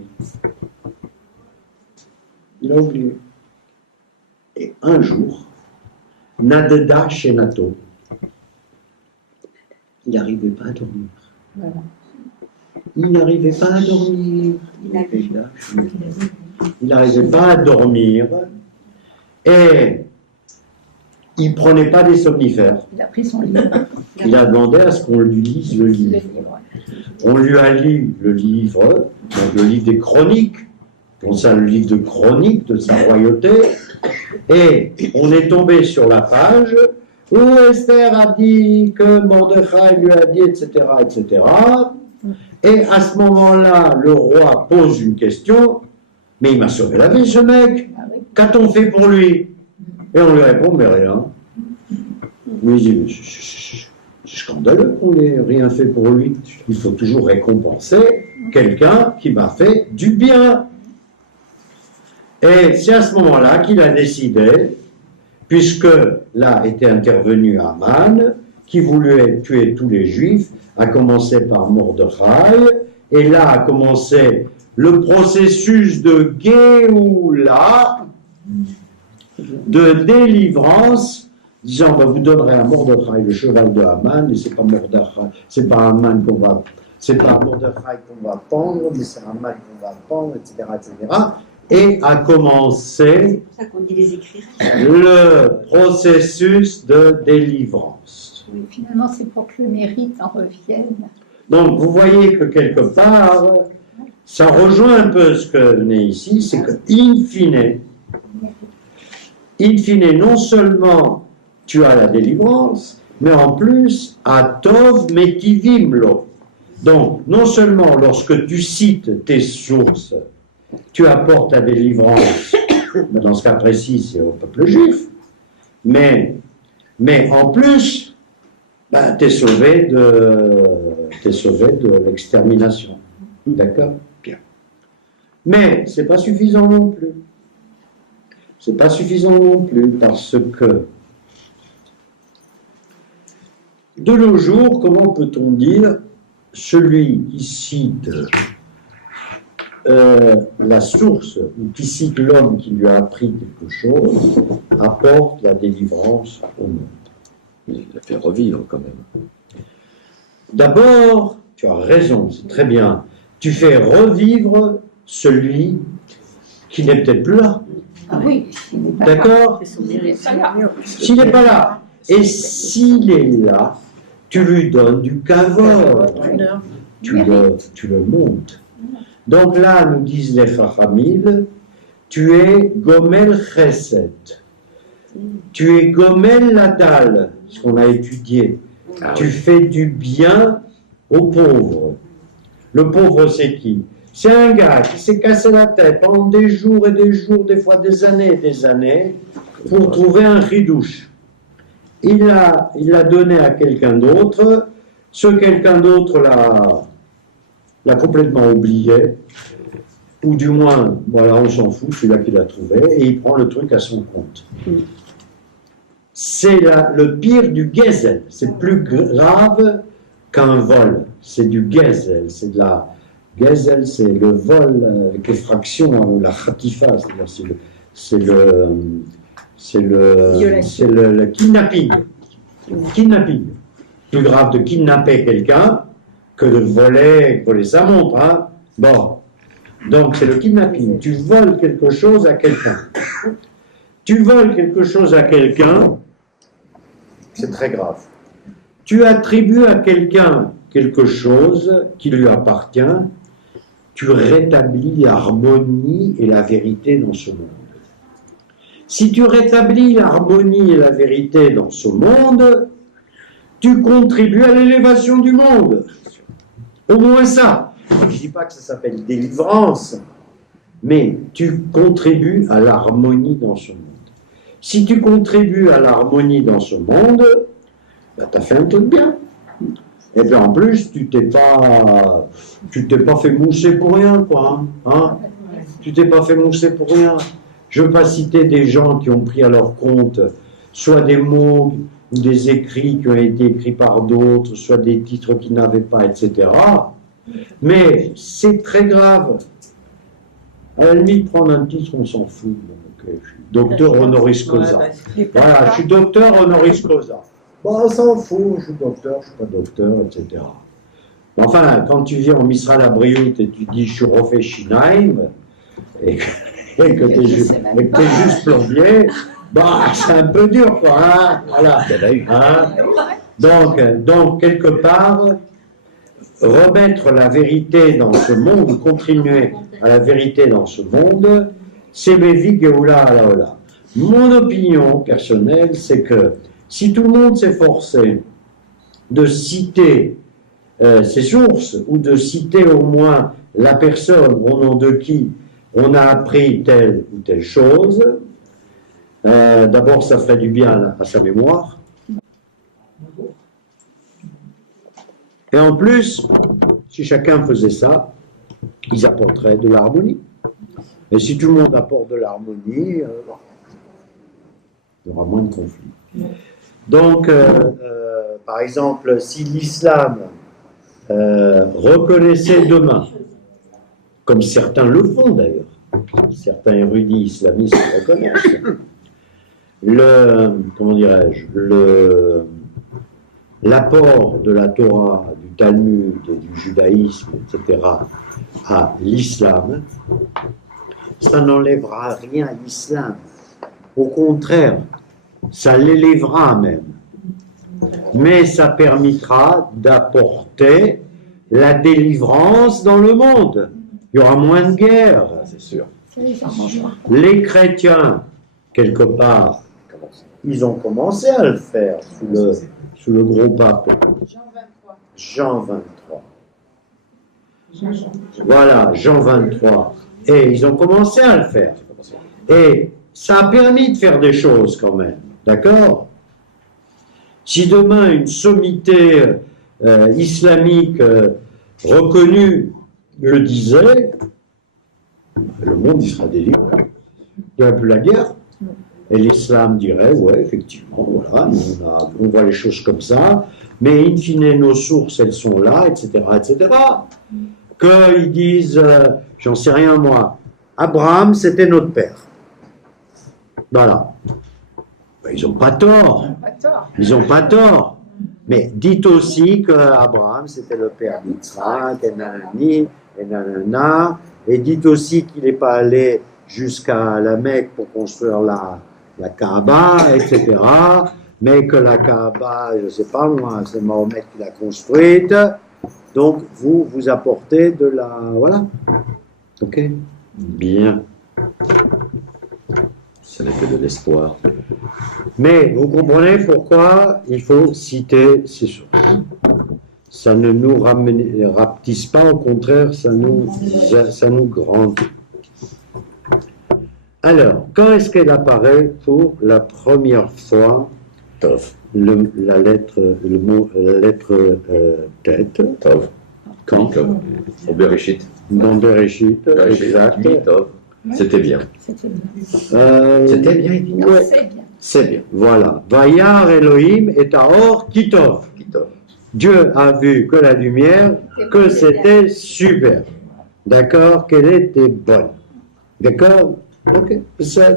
Et un jour, Nadeda Shenato, il n'arrivait pas à dormir. Voilà. Il n'arrivait pas à dormir. Il n'arrivait pas à dormir. Et il ne prenait pas des somnifères. Il a pris son livre. Il a demandé à ce qu'on lui lise le livre. On lui a lu le livre, donc le livre des chroniques, donc ça, le livre de chroniques de sa royauté, et on est tombé sur la page où Esther a dit que Mordechai lui a dit, etc., etc. Et à ce moment-là, le roi pose une question, mais il m'a sauvé la vie, ce mec. Qu'a-t-on fait pour lui? Et on lui répond, mais rien. Mais il dit, c'est scandaleux qu'on n'ait rien fait pour lui. Il faut toujours récompenser quelqu'un qui m'a fait du bien. Et c'est à ce moment-là qu'il a décidé, puisque là était intervenu Aman, qui voulait tuer tous les Juifs, à commencer par Mordechai, et là a commencé le processus de Géoula, de délivrance, disant, ben, vous donnerez à Mordechai le cheval de Haman, et c'est pas Mordechai, c'est pas Haman c'est pas Mordechai qu'on va pendre, mais c'est Haman qu'on va pendre, etc., etc. et a commencé C'est pour ça qu'on dit les écrits. le processus de délivrance. Oui, finalement, c'est pour que le mérite en revienne. Donc, vous voyez que quelque part, ça rejoint un peu ce que n'est ici, c'est que, in fine, non seulement tu as la délivrance, mais en plus, atov metivimlo. Donc, non seulement lorsque tu cites tes sources, tu apportes la délivrance, mais dans ce cas précis, c'est au peuple juif, mais en plus, ben, tu es sauvé de l'extermination. D'accord? Bien. Mais c'est pas suffisant non plus. C'est pas suffisant non plus parce que de nos jours, comment peut-on dire, celui qui cite la source ou qui cite l'homme qui lui a appris quelque chose apporte la délivrance au monde. Il a fait revivre quand même. D'abord, tu as raison, c'est très bien. Tu fais revivre celui qui n'est peut-être plus là. Ah oui, il n'est pas D'accord? S'il n'est pas là. Et s'il est là, tu lui donnes du kavod. Tu le montes. Donc là, nous disent les Chachamim, tu es Gomel Chesed. Tu es Gomel Ladal, ce qu'on a étudié. Tu fais du bien aux pauvres. Le pauvre, c'est qui? C'est un gars qui s'est cassé la tête pendant des jours et des jours, des fois des années et des années, pour trouver un ridouche. Il l'a donné à quelqu'un d'autre. Ce quelqu'un d'autre l'a complètement oublié, ou du moins, voilà, on s'en fout, celui-là qui l'a trouvé, et il prend le truc à son compte. C'est le pire du gezel, c'est plus grave qu'un vol, c'est du gezel, c'est de la... Gezel, c'est le vol avec effraction, ou la khatifa, c'est le kidnapping. Kidnapping. Plus grave de kidnapper quelqu'un que de voler sa montre, hein. Bon. Donc, c'est le kidnapping. Tu voles quelque chose à quelqu'un. Tu voles quelque chose à quelqu'un, c'est très grave. Tu attribues à quelqu'un quelque chose qui lui appartient, tu rétablis l'harmonie et la vérité dans ce monde. Si tu rétablis l'harmonie et la vérité dans ce monde, tu contribues à l'élévation du monde. Au moins ça. Je ne dis pas que ça s'appelle délivrance, mais tu contribues à l'harmonie dans ce monde. Si tu contribues à l'harmonie dans ce monde, ben, tu as fait un truc bien. Et puis en plus, tu t'es pas fait mousser pour rien, quoi. Hein? Tu t'es pas fait mousser pour rien. Je ne veux pas citer des gens qui ont pris à leur compte soit des mots ou des écrits qui ont été écrits par d'autres, soit des titres qu'ils n'avaient pas, etc. Mais c'est très grave. À la limite, prendre un titre, on s'en fout. Donc, je suis docteur honoris causa. Voilà, je suis docteur honoris causa. Bon, on s'en fout, je suis docteur, je ne suis pas docteur, etc. Enfin, quand tu viens au Misral Abriout et tu dis je suis refait Shinaim, et que tu es juste plombier, bah, c'est un peu dur, quoi. Hein, voilà. Hein. Donc, quelque part, remettre la vérité dans ce monde, ou contribuer à la vérité dans ce monde, c'est Bevi Geoula Alaola. Mon opinion personnelle, c'est que si tout le monde s'efforçait de citer ses sources, ou de citer au moins la personne au nom de qui on a appris telle ou telle chose, d'abord ça ferait du bien à sa mémoire. Et en plus, si chacun faisait ça, ils apporteraient de l'harmonie. Et si tout le monde apporte de l'harmonie, il y aura moins de conflits. Donc, par exemple, si l'islam reconnaissait demain, comme certains le font d'ailleurs, certains érudits islamistes le reconnaissent, comment dirais-je, l'apport de la Torah, du Talmud, du judaïsme, etc., à l'islam, ça n'enlèvera rien à l'islam. Au contraire, ça l'élèvera même. Mais ça permettra d'apporter la délivrance dans le monde. Il y aura moins de guerre. C'est sûr. Ça les arrangera. Les chrétiens, quelque part, ils ont commencé à le faire sous le gros pape. Jean 23. Voilà, Jean 23. Et ils ont commencé à le faire. Et ça a permis de faire des choses quand même. D'accord? Si demain une sommité islamique reconnue le disait, le monde il sera délivré. Il n'y aura plus la guerre. Et l'islam dirait, ouais, effectivement, voilà, on voit les choses comme ça, mais in fine, nos sources, elles sont là, etc., etc. Qu'ils disent, j'en sais rien moi, Abraham, c'était notre père. Voilà. Ben, ils n'ont pas tort. Ils n'ont pas tort. Mais dites aussi que Abraham, c'était le père d'Yitzhak, et nanani, et nanana, et dites aussi qu'il n'est pas allé jusqu'à la Mecque pour construire la Kaaba, etc. Mais que la Kaaba, je ne sais pas moi, c'est Mahomet qui l'a construite. Donc, vous apportez de la... Voilà. Ok? Bien. Ce n'est que de l'espoir. Mais vous comprenez pourquoi il faut citer ces sources. Ça ne nous rapetisse pas, au contraire, ça nous grandit. Alors, quand est-ce qu'elle apparaît pour la première fois Tov. la lettre tête? Tov. Quand? Tov. Au Bereshit. Dans Bereshit, exact. Tov. C'était bien. C'était bien. C'était bien, il dit. Non, Ouais. c'est bien. C'est bien. Voilà. Vayar Elohim et Taor Kitov. Tov. Dieu a vu que la lumière, que c'était super. D'accord? Qu'elle était bonne. D'accord? Ok, c'est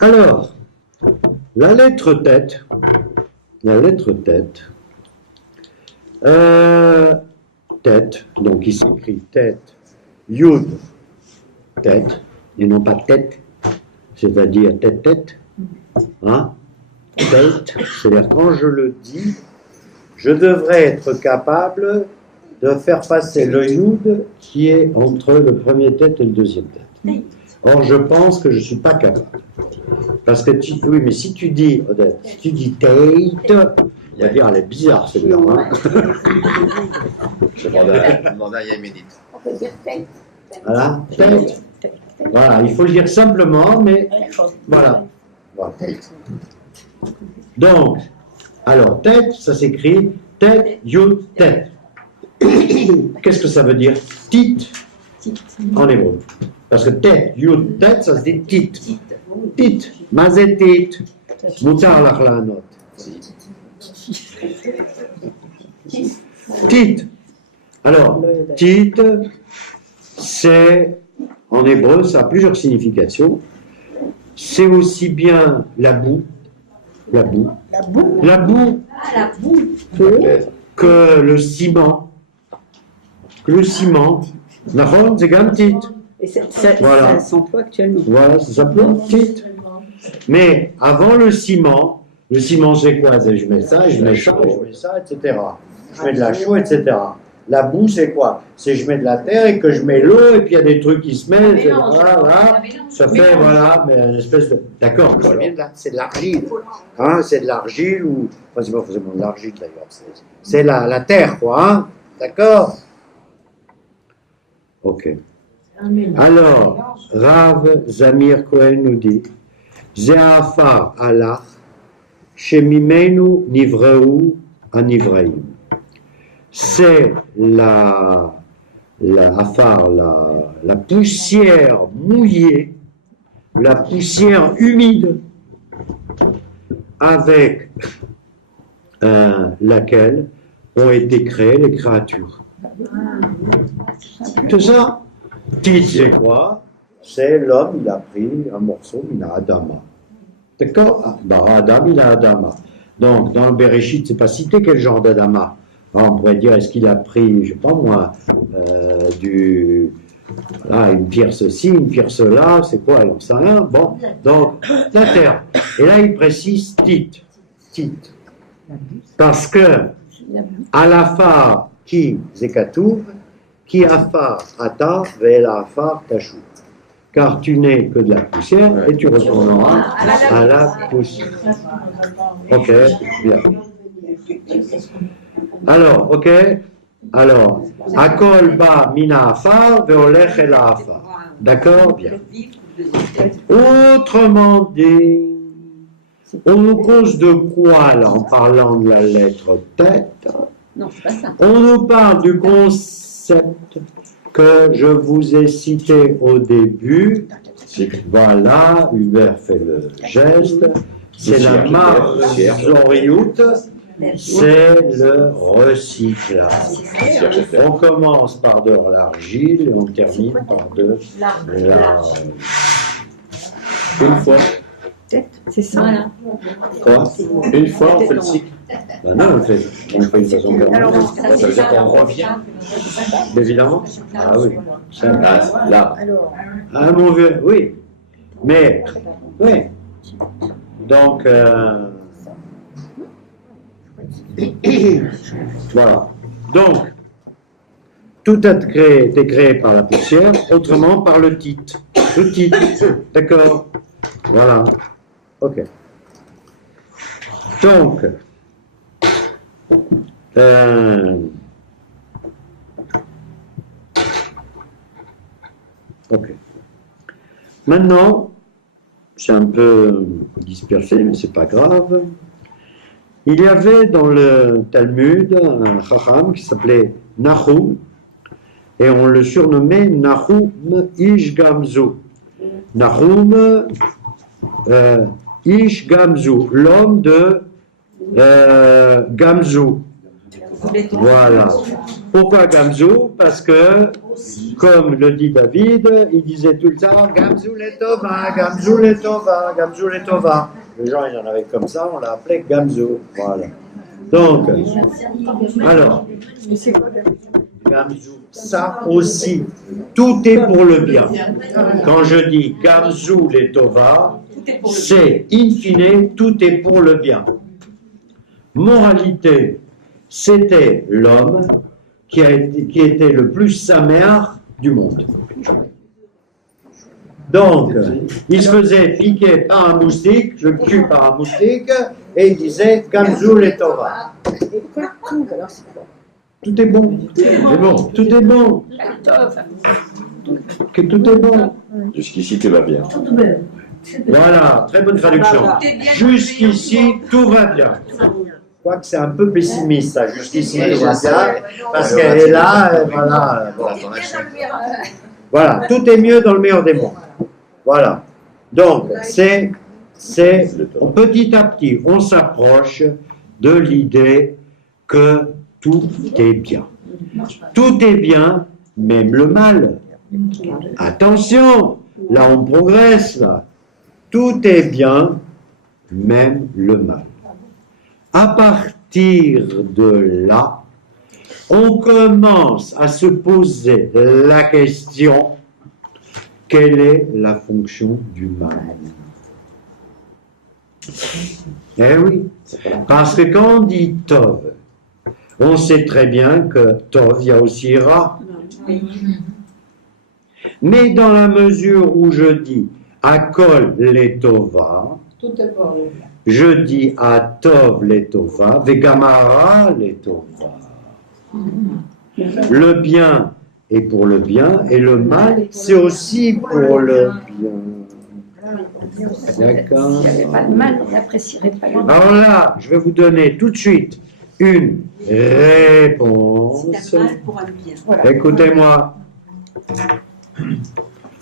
alors, la lettre tête, tête, donc il s'écrit tête, yud, tête, et non pas tête, c'est-à-dire tête, hein? Tête, c'est-à-dire quand je le dis, je devrais être capable de faire passer le yud qui est entre le premier tête et le deuxième tête. Or, je pense que je ne suis pas capable. Parce que, oui, mais si tu dis, Odette, si tu dis tête, on va dire, elle est bizarre celle-là. Hein? Je demande à Yéménite. On peut dire tête. Voilà, tête. Voilà, il faut le dire simplement, mais voilà. Voilà. Donc, alors, tête, ça s'écrit tête, yud, tête. Qu'est-ce que ça veut dire? Tit en hébreu. Parce que tête, yud, tête, ça se dit tit. Tit, mazétit, moutar lachlanot. Tit. Alors, tit, c'est, en hébreu, ça a plusieurs significations. C'est aussi bien la boue que le ciment. Nahon, c'est un tit. Et ça Voilà. s'emploie actuellement. Voilà, ça s'appelle tit. Mais avant le ciment c'est quoi? C'est je mets ça, je mets ça, etc. Je mets de la chaux, etc. La boue, c'est quoi? C'est je mets de la terre et que je mets l'eau et puis il y a des trucs qui se mêlent, etc. Voilà. Ça fait, voilà, mais une espèce de... D'accord, c'est de l'argile. Hein, c'est de l'argile ou... Enfin, c'est pas forcément de l'argile d'ailleurs. C'est la terre, quoi. Hein. D'accord? Ok. Alors, Rav Zamir Cohen nous dit Ze'afar Allah Shemimenu Nivreu Anivraim. C'est la poussière mouillée, la poussière humide avec laquelle ont été créées les créatures. Tout ça. Tit, c'est quoi? C'est l'homme, il a pris un morceau, il a Adama. D'accord? Adam, il a Adama. Donc, dans le Bereshit, c'est pas cité quel genre d'Adama. On pourrait dire, est-ce qu'il a pris, je sais pas moi, Là, une pierre ceci, une pierre cela, c'est quoi, j'en sais rien. Bon, donc, la terre. Et là, il précise tit. Parce que, à la phare qui zekatouv, qui afar ata, ve'ela afar tachou. Car tu n'es que de la poussière et tu retourneras à la poussière. Ok, bien. Alors, ok. Alors, akol ba mina afar, ve'olech el afar. D'accord, bien. Autrement dit, on cause de quoi là en parlant de la lettre tête? Non, c'est pas ça. On nous parle du concept que je vous ai cité au début. Voilà, Hubert fait le geste. C'est la marzoriout, c'est le recyclage. On commence par de l'argile et on termine par de la... Une fois, C'est ça. Voilà. Quoi? une fois, on fait le cycle. Ben non, on fait une façon permanente. Ça veut dire qu'on revient. Évidemment. Ah oui. Ça, Là, ah mon vieux, oui. Mais, oui. Donc, voilà. Donc, tout a été créé par la poussière, autrement par le titre. Le titre, d'accord. Voilà. Ok. Donc, ok. Maintenant, c'est un peu dispersé, mais c'est pas grave. Il y avait dans le Talmud un chacham qui s'appelait Nahum, et on le surnommait Nahum Ish Gamzu. Nahum Ish Gamzu, l'homme de Gamzu. Voilà. Pourquoi Gamzu? Parce que, comme le dit David, il disait tout le temps Gamzu letova, Gamzu letova, Gamzu letova. Les gens, ils en avaient comme ça, on l'a appelé Gamzu. Voilà. Donc, alors, Gamzu, ça aussi, tout est pour le bien. Quand je dis Gamzu letova, c'est in fine, tout est pour le bien. Moralité, c'était l'homme qui était le plus samer du monde. Donc, il se faisait piquer par un moustique, le cul par un moustique, et il disait Gamzu letova. Et quoi? Tout, alors c'est quoi? Tout est bon. c'est bon. Tout est bon. Que tout est bon. Jusqu'ici, tout va bien. Voilà, très bonne traduction. Jusqu'ici, tout va bien. Je crois que c'est un peu pessimiste, ça. Jusqu'ici, tout va bien. Parce qu'elle est là, voilà. Voilà, tout est mieux dans le meilleur des mondes. Voilà. Donc, c'est petit à petit, on s'approche de l'idée que tout est bien. Tout est bien, même le mal. Attention, là on progresse, là. Tout est bien, même le mal. À partir de là, on commence à se poser la question, quelle est la fonction du mal? Eh oui, parce que quand on dit Tov, on sait très bien que Tov, il y a aussi Ra. Mais dans la mesure où je dis Akol letova, je dis Atov letova, Vegamara letova. Le bien est pour le bien et le mal, c'est aussi pour le bien. D'accord. S'il n'y avait pas de mal, on n'apprécierait pas le mal. Alors là, je vais vous donner tout de suite une réponse. C'est un mal pour un bien. Voilà. Écoutez-moi.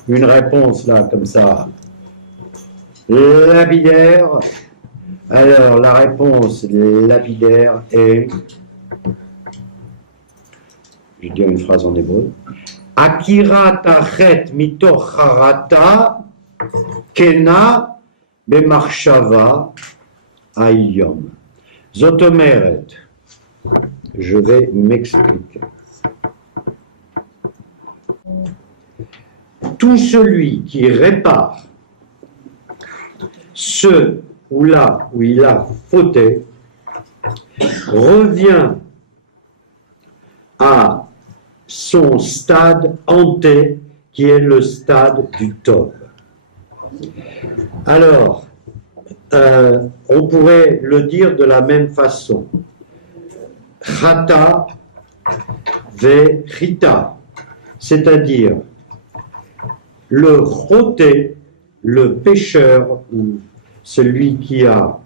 Une réponse là, comme ça. Lapidaire. Alors, la réponse lapidaire est. Je vais dire une phrase en hébreu. Akira tachet mitoch harata kena bemarshava ayom. Zotomeret. Je vais m'expliquer. tout celui qui répare ce ou là où il a fauté revient à son stade hanté, qui est le stade du Tov. Alors, on pourrait le dire de la même façon. Chata ve chita, c'est-à-dire le choté, le pécheur, ou celui qui a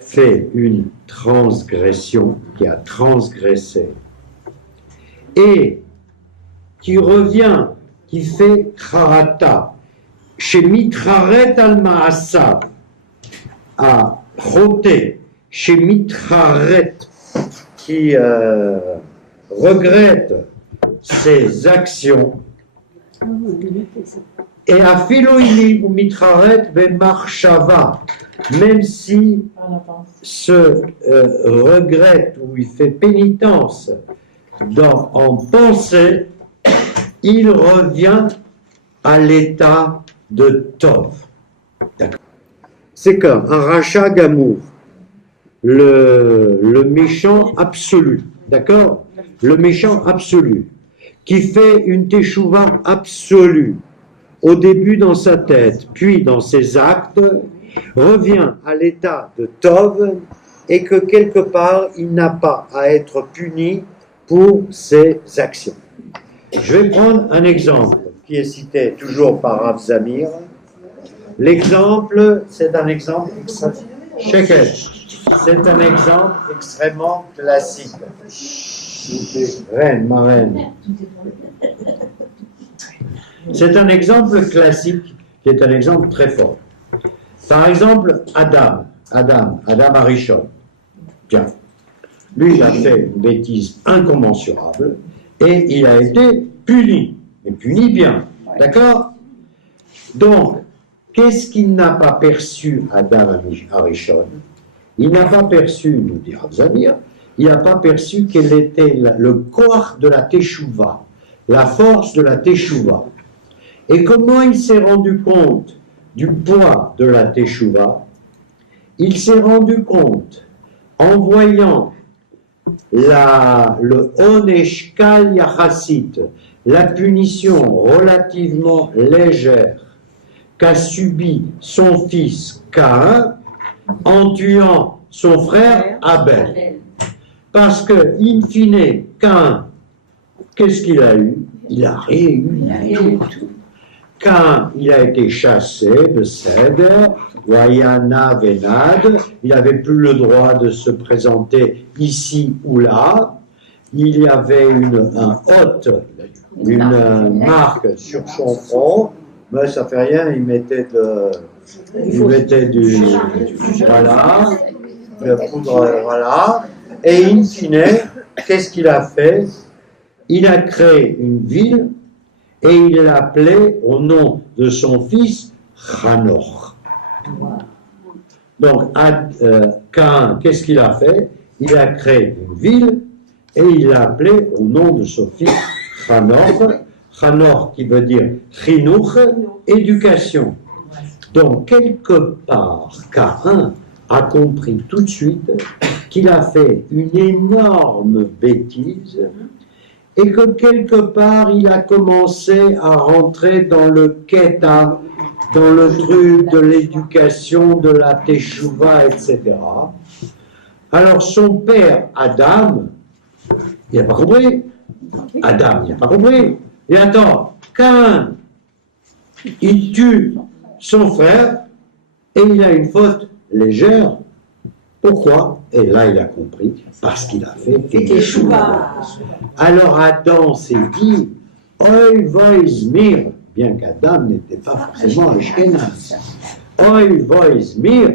fait une transgression, qui a transgressé, et qui revient, qui fait charata, chez mitraret al maasav, à choté, chez mitraret, qui regrette ses actions, et à philoïli ou mitraret bemarshava, même si ce regrette ou il fait pénitence en pensée, il revient à l'état de Tov. C'est comme un rachat gamour, le méchant absolu, d'accord? Le méchant absolu, qui fait une teshuva absolue, au début dans sa tête, puis dans ses actes, revient à l'état de Tov, et que quelque part, il n'a pas à être puni pour ses actions. Je vais prendre un exemple qui est cité toujours par Rav Zamir. L'exemple, c'est un exemple extrêmement classique. Reine, ma reine. C'est un exemple classique qui est un exemple très fort. Par exemple, Adam Arishon. Tiens, lui, il a fait une bêtise incommensurable et il a été puni, mais puni bien, d'accord? Donc, qu'est-ce qu'il n'a pas perçu, Adam Arishon? Il n'a pas perçu, nous dit Rav Zamir, il n'a pas perçu quel était le koach de la teshuva, la force de la teshuva. Et comment il s'est rendu compte du poids de la teshuva? Il s'est rendu compte en voyant le onesh kal yachasit, la punition relativement légère qu'a subi son fils Caïn en tuant son frère Abel. Parce que, in fine, Caïn, qu'est-ce qu'il a eu? Il a rien eu. Caïn, il a été chassé de Seder, Wayana Venad, il n'avait plus le droit de se présenter ici ou là, il y avait un hôte, une marque sur son front, mais ça fait rien, il mettait du voilà, de poudre, voilà, et in fine, qu'est-ce qu'il a fait? Il a créé une ville et il l'appelait au nom de son fils Hanoch. Donc, Caïn, qu'est-ce qu'il a fait? Il a créé une ville et il l'a appelé au nom de son fils Hanoch. Hanoch qui veut dire Chinuch, éducation. Donc, quelque part, Caïn a compris tout de suite qu'il a fait une énorme bêtise et que quelque part, il a commencé à rentrer dans le keta, dans le truc de l'éducation, de la teshuva, etc. Alors, son père, Adam, il n'a pas compris. Adam, il n'a pas compris. Et attends, Caïn, il tue son frère et il a une faute légère. Pourquoi? Et là, il a compris, parce qu'il a fait teshuva. Alors Adam s'est dit, Oy voizmir, bien qu'Adam n'était pas forcément ashkénaze. Oy voizmir,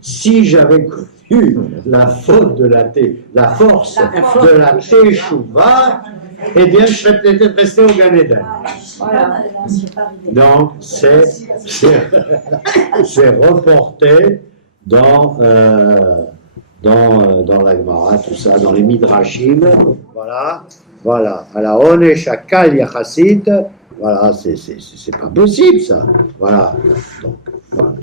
si j'avais connu la faute de la force de la teshuva, eh bien, je serais peut-être resté au Gan Eden. Voilà. Donc, c'est reporté dans la Gemara, tout ça, dans les Midrashim. Voilà. À la Onesh Akal Yachasit, Voilà, c'est pas possible ça. Voilà. Donc, voilà.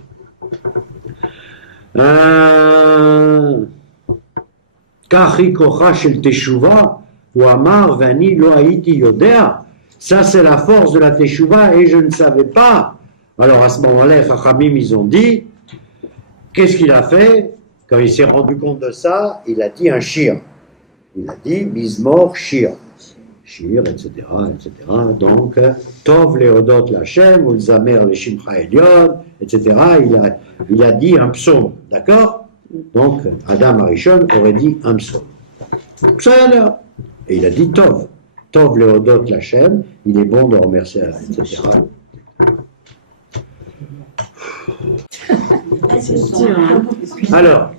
Kachi kocha shel teshuva, ou amar vani lo haiti yodea. Ça, c'est la force de la teshuva et je ne savais pas. Alors à ce moment-là, les Chachamim, ils ont dit, qu'est-ce qu'il a fait? Quand il s'est rendu compte de ça, il a dit un shir. Il a dit Mizmor shir. Shir, etc., etc. Donc, Tov leodot lachem, ou zamer le shimcha elyon, etc. Il a dit un psaume, d'accord? Donc, Adam Arishon aurait dit un psaume. Ça là. Et il a dit Tov. Tov leodot lachem, il est bon de remercier Allah, etc. Alors,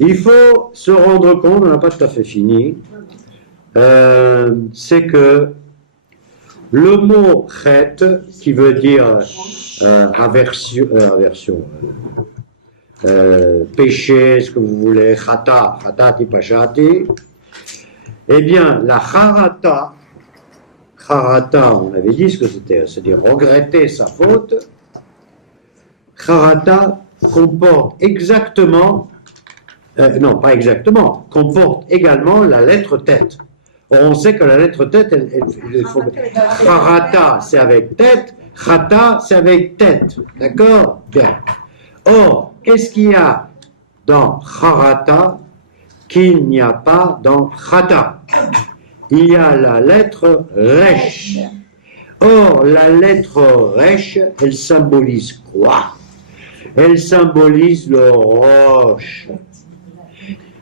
il faut se rendre compte, on n'a pas tout à fait fini, c'est que le mot chet, qui veut dire péché, ce que vous voulez, chata, chatati pachati, eh bien, la charata, on avait dit ce que c'était, c'est-à-dire regretter sa faute. Charata comporte exactement, non pas exactement, comporte également la lettre tête. Or, on sait que la lettre tête, il faut... Charata, c'est avec tête, chata, c'est avec tête. D'accord? Bien. Or, qu'est-ce qu'il y a dans charata qu'il n'y a pas dans chata? Il y a la lettre resh. Or, la lettre resh, elle symbolise quoi? Elle symbolise le roche,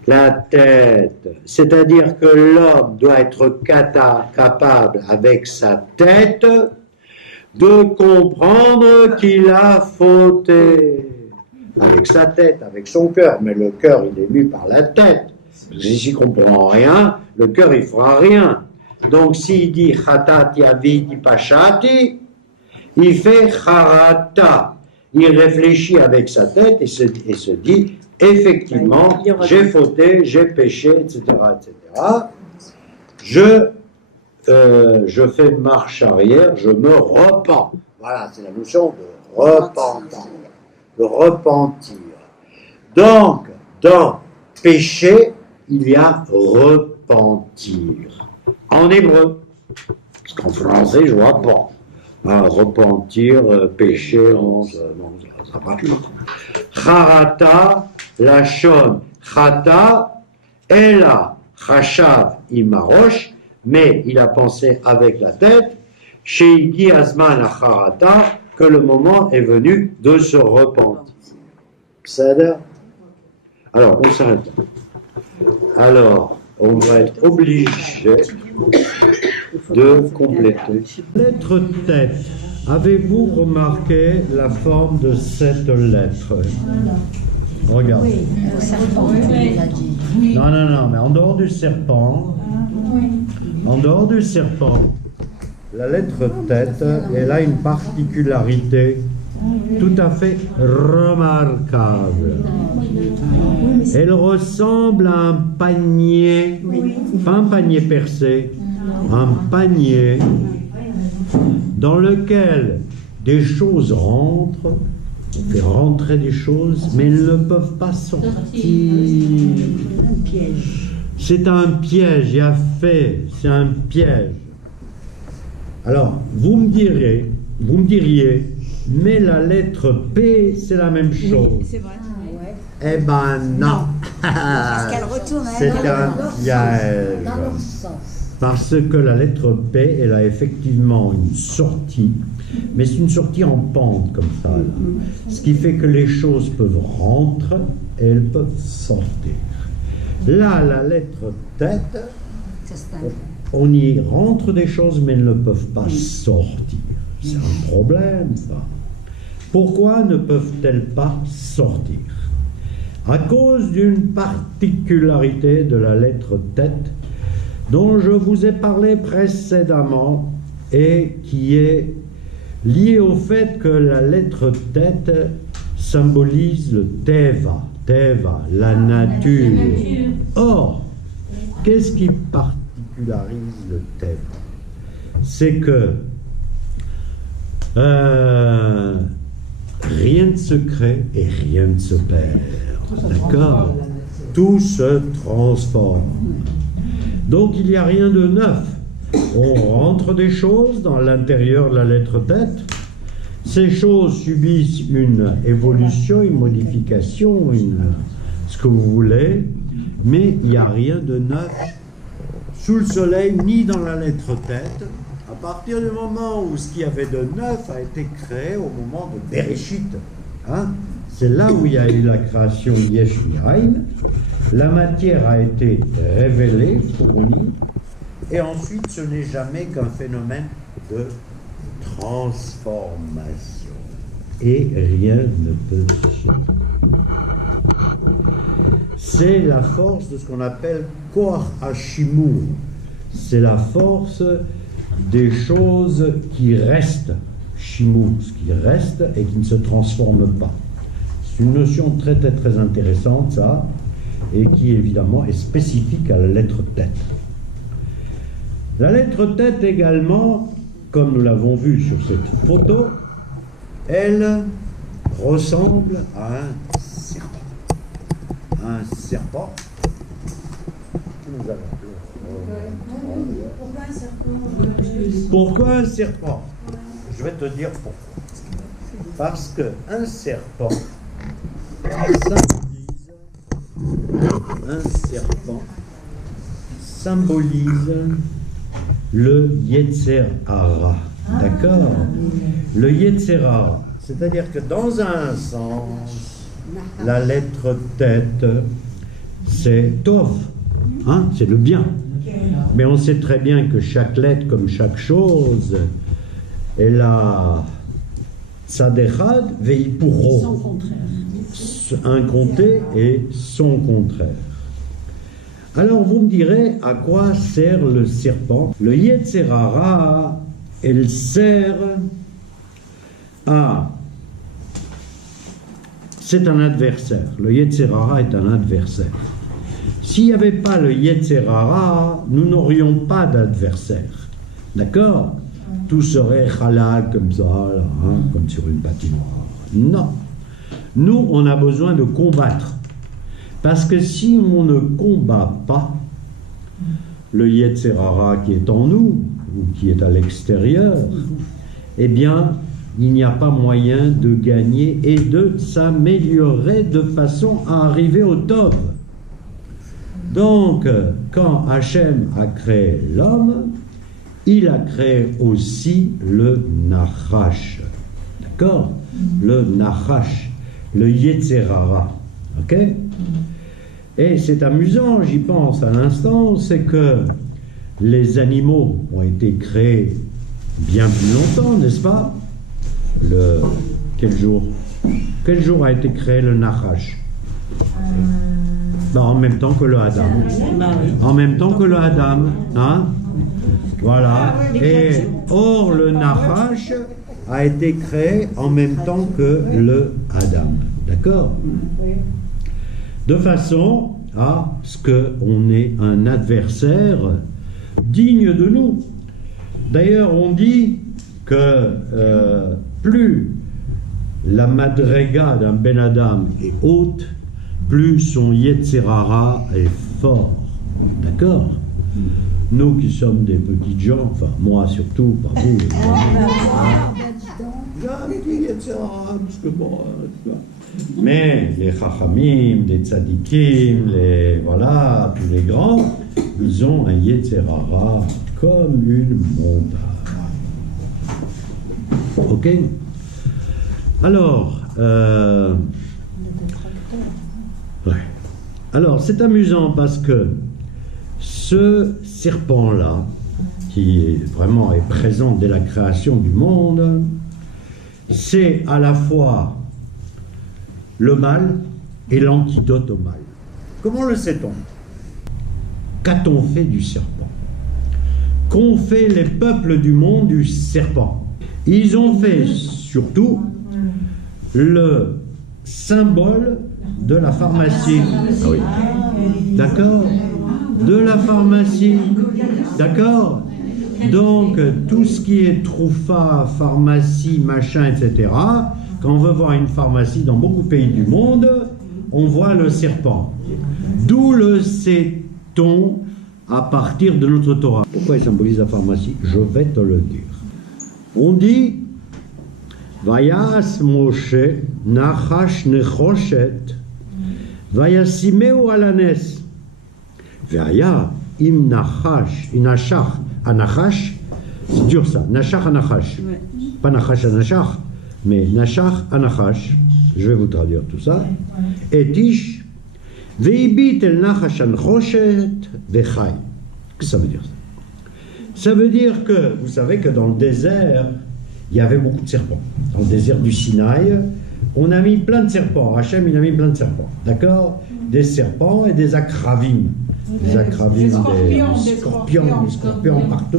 la tête. C'est-à-dire que l'homme doit être capable, avec sa tête, de comprendre qu'il a fauté. Avec sa tête, avec son cœur. Mais le cœur, il est mu par la tête. S'il ne comprend rien, le cœur, il fera rien. Donc, s'il dit chatati aviti pachati, il fait charata. Il réfléchit avec sa tête et se dit, effectivement, j'ai fauté, j'ai péché, etc., etc. Je fais marche arrière, je me repens. Voilà, c'est la notion de repentance, de repentir. Donc, dans péché, il y a repentir. En hébreu, parce qu'en français, je vois pas. Repentir, péché, non, ça marche pas. Charata, lachon, chata, ela, chashav, imarosh, mais il a pensé avec la tête, sheigi azman la charata, que le moment est venu de se repentir. C'est-à-dire, alors, on s'arrête. Alors, on va être obligé de compléter. Lettre tête. Avez-vous remarqué la forme de cette lettre? Regarde. Oui, le serpent, il a dit. Non, mais en dehors du serpent, la lettre tête, elle a une particularité tout à fait remarquable. Elle ressemble à un panier, pas un panier percé, un panier dans lequel des choses rentrent, on fait rentrer des choses, mais elles ne peuvent pas sortir. C'est un piège, il y a fait, c'est un piège. Alors, vous me diriez, mais la lettre P, c'est la même chose. Oui, c'est vrai. Eh ben non. Parce qu'elle retourne à C'est un piège. Dans l'autre sens. Parce que la lettre P, elle a effectivement une sortie, mais c'est une sortie en pente comme ça. Là. Ce qui fait que les choses peuvent rentrer et elles peuvent sortir. Là, la lettre tête, on y rentre des choses, mais elles ne peuvent pas sortir. C'est un problème, ça. Pourquoi ne peuvent-elles pas sortir? À cause d'une particularité de la lettre tête dont je vous ai parlé précédemment et qui est liée au fait que la lettre tête symbolise le Teva, la nature. Or, qu'est-ce qui particularise le Teva? c'est que rien ne se crée et rien ne se perd. D'accord? Tout se transforme. Donc il n'y a rien de neuf. On rentre des choses dans l'intérieur de la lettre tête. Ces choses subissent une évolution, une modification, ce que vous voulez, mais il n'y a rien de neuf sous le soleil ni dans la lettre tête. À partir du moment où ce qu'il y avait de neuf a été créé au moment de Bereshit, hein? C'est là où il y a eu la création Yesh Miraim. La matière a été révélée, fournie, et ensuite ce n'est jamais qu'un phénomène de transformation. Et rien ne peut changer. C'est la force de ce qu'on appelle Koach Hashimur. C'est la force des choses qui restent, Shimur, ce qui reste et qui ne se transforme pas. C'est une notion très très très intéressante, ça, et qui évidemment est spécifique à la lettre tête. La lettre tête également, comme nous l'avons vu sur cette photo, elle ressemble à un serpent. Un serpent. Nous allons Pourquoi un serpent? Pourquoi un serpent? Je vais te dire pourquoi. Parce qu'un serpent symbolise le Yetzer Hara. D'accord? Le Yetzer Hara. C'est-à-dire que dans un sens, la lettre tête, c'est Tov. Hein? C'est le bien. Mais on sait très bien que chaque lettre, comme chaque chose, elle a Tzadechad veipuro, Son contraire. un comté et son contraire. Alors vous me direz à quoi sert le serpent? Le Yetzer Hara, elle sert à... C'est un adversaire. Le Yetzer Hara est un adversaire. S'il n'y avait pas le Yetzer Hara, nous n'aurions pas d'adversaire. D'accord? Tout serait halal comme ça, là, hein, comme sur une patinoire. Non. Nous, on a besoin de combattre. Parce que si on ne combat pas le Yetzer Hara qui est en nous, ou qui est à l'extérieur, eh bien, il n'y a pas moyen de gagner et de s'améliorer de façon à arriver au Tov. Donc, quand Hachem a créé l'homme, il a créé aussi le Nachash. D'accord? Le Nachash, le Yetzer Hara. Ok? Et c'est amusant, j'y pense à l'instant, c'est que les animaux ont été créés bien plus longtemps, n'est-ce pas? Quel jour a été créé le Nachash? En même temps que le Adam. En même temps que le Adam. Hein? Voilà. Et or, le Nachash a été créé en même temps que le Adam. D'accord? De façon à ce qu'on ait un adversaire digne de nous. D'ailleurs, on dit que plus la madrega d'un Ben Adam est haute, plus son Yetzer Hara est fort. D'accord? Nous qui sommes des petites gens, enfin moi surtout, pas vous. J'ai un petit Yetzer Hara, parce que bon, mais les Chachamim, les Tzadikim, voilà, tous les grands, ils ont un Yetzer Hara comme une montagne. Ok? Alors, ouais. Alors, c'est amusant parce que ce serpent-là, qui est vraiment est présent dès la création du monde, c'est à la fois le mal et l'antidote au mal. Comment le sait-on? Qu'a-t-on fait du serpent? Qu'ont fait les peuples du monde du serpent? Ils ont fait surtout le symbole de la pharmacie. Ah oui. D'accord? De la pharmacie. D'accord? Donc, tout ce qui est troufa, pharmacie, machin, etc., quand on veut voir une pharmacie dans beaucoup de pays du monde, on voit le serpent. D'où le sait-on à partir de notre Torah. Pourquoi il symbolise la pharmacie? Je vais te le dire. On dit Vayas Moshe Nachash Nechoshet Vayasimeu Alanes Vaya Im Nachash Inachach Anachash. C'est dur ça, Nachach Anachash. Pas Nachash Anachach, mais Nachach Anachash. Je vais vous traduire tout ça. Et Tish Veibit el Nachash Anachoshet Vechai. Qu'est-ce que ça veut dire ça? Ça veut dire que, vous savez que dans le désert, il y avait beaucoup de serpents. Dans le désert du Sinaï, on a mis plein de serpents. Hachem, il a mis plein de serpents. D'accord? Des serpents et des akravim. Des akravim, des scorpions, partout.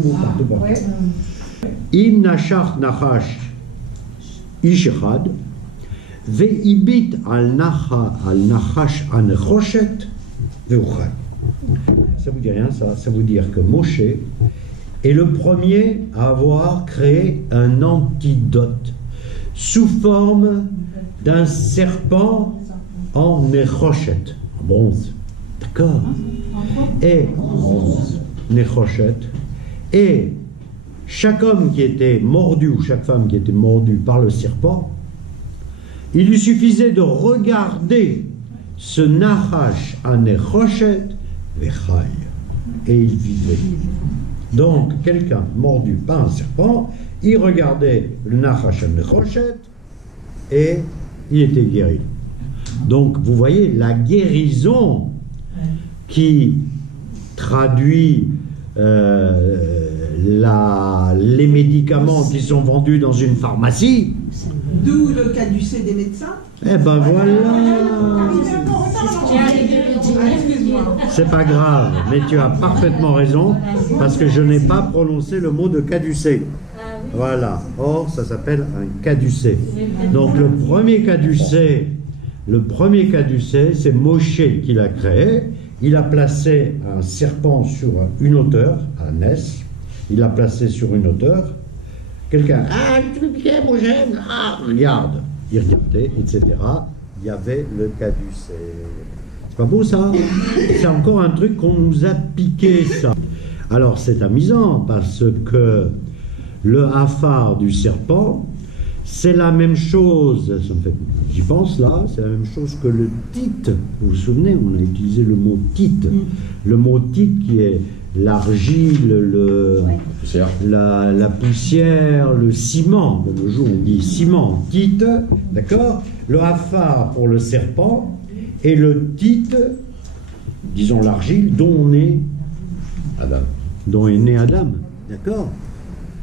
Im nachach nachash ishechad, ve'ibit al nachash anechoshet ve'uchai. Ça vous dit rien, ça? Ça veut dire que Moshe est le premier à avoir créé un antidote sous forme d'un serpent en nechoshet, en bronze. D'accord? Et bronze, nechoshet. Et chaque homme qui était mordu ou chaque femme qui était mordue par le serpent, il lui suffisait de regarder ce nachash à nechoshet vechai, et il vivait. Donc, quelqu'un mordu par un serpent, il regardait le Nachash al-Nechoshet et il était guéri. Donc, vous voyez, la guérison qui traduit les médicaments qui sont vendus dans une pharmacie. D'où le caducée des médecins. Eh ben voilà. C'est pas grave, mais tu as parfaitement raison, parce que je n'ai pas prononcé le mot de caducée. Voilà. Or, ça s'appelle un caducée. Donc le premier caducée, c'est Moshe qui l'a créé. Il a placé un serpent sur une hauteur, un Ness. Il l'a placé sur une hauteur. Quelqu'un, ah, tu me pieds, Moshe, ah, regarde. Il regardait, etc. Il y avait le caducée. C'est pas beau ça? C'est encore un truc qu'on nous a piqué ça. Alors c'est amusant parce que le hafar du serpent, c'est la même chose, ça me fait, j'y pense là, c'est la même chose que le tite. Vous vous souvenez, on a utilisé le mot tite. Le mot tite qui est l'argile, la poussière, le ciment. De nos jours on dit ciment, tite, d'accord? Le hafar pour le serpent, et le tite, disons l'argile, dont est né Adam, d'accord?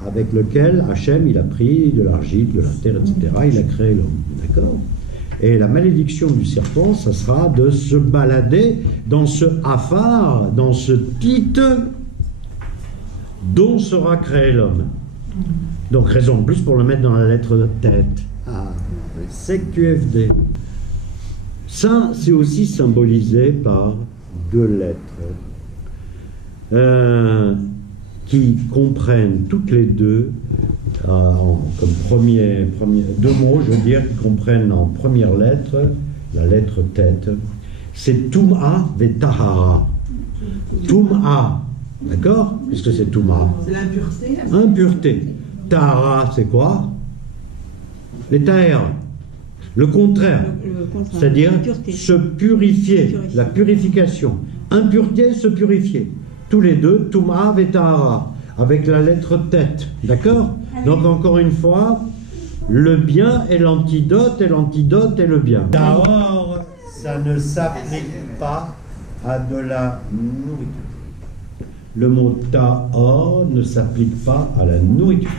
Avec lequel Hachem, il a pris de l'argile, de la terre, etc., il a créé l'homme, d'accord? Et la malédiction du serpent, ça sera de se balader dans ce hafar, dans ce tite, dont sera créé l'homme. Donc raison de plus pour le mettre dans la lettre de tête. Ah, SECQFD. Ça, c'est aussi symbolisé par deux lettres qui comprennent toutes les deux, comme deux mots, je veux dire, qui comprennent en première lettre, la lettre tête, c'est Tum'a ve Tahara. Tum'a, d'accord? Qu'est-ce que c'est Tum'a? C'est l'impureté. Impureté. Tahara, c'est quoi? Les taher. Le contraire, c'est-à-dire se purifier, la purification. Impureté, se purifier. Tous les deux, Tum'a ve Tahara, avec la lettre tête, d'accord? Donc encore une fois, le bien est l'antidote et l'antidote est le bien. Tahor, ça ne s'applique pas à de la nourriture. Le mot Tahor ne s'applique pas à la nourriture.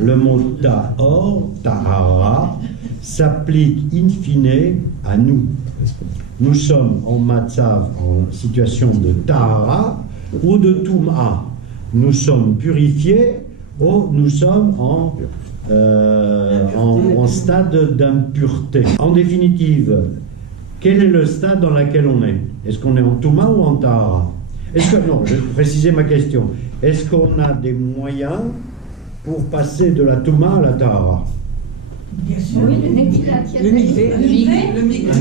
Le mot Tahor, Tahara, s'applique in fine à nous. Nous sommes en matzav, en situation de Tahara ou de Tum'a. Nous sommes purifiés ou nous sommes en stade d'impureté. En définitive, quel est le stade dans lequel on est? Est-ce qu'on est en Tum'a ou en Tahara? Non, je vais préciser ma question. Est-ce qu'on a des moyens pour passer de la Touma à la Tahara? Bien sûr. Oui, le Netilat Yadayim. Le mikvé.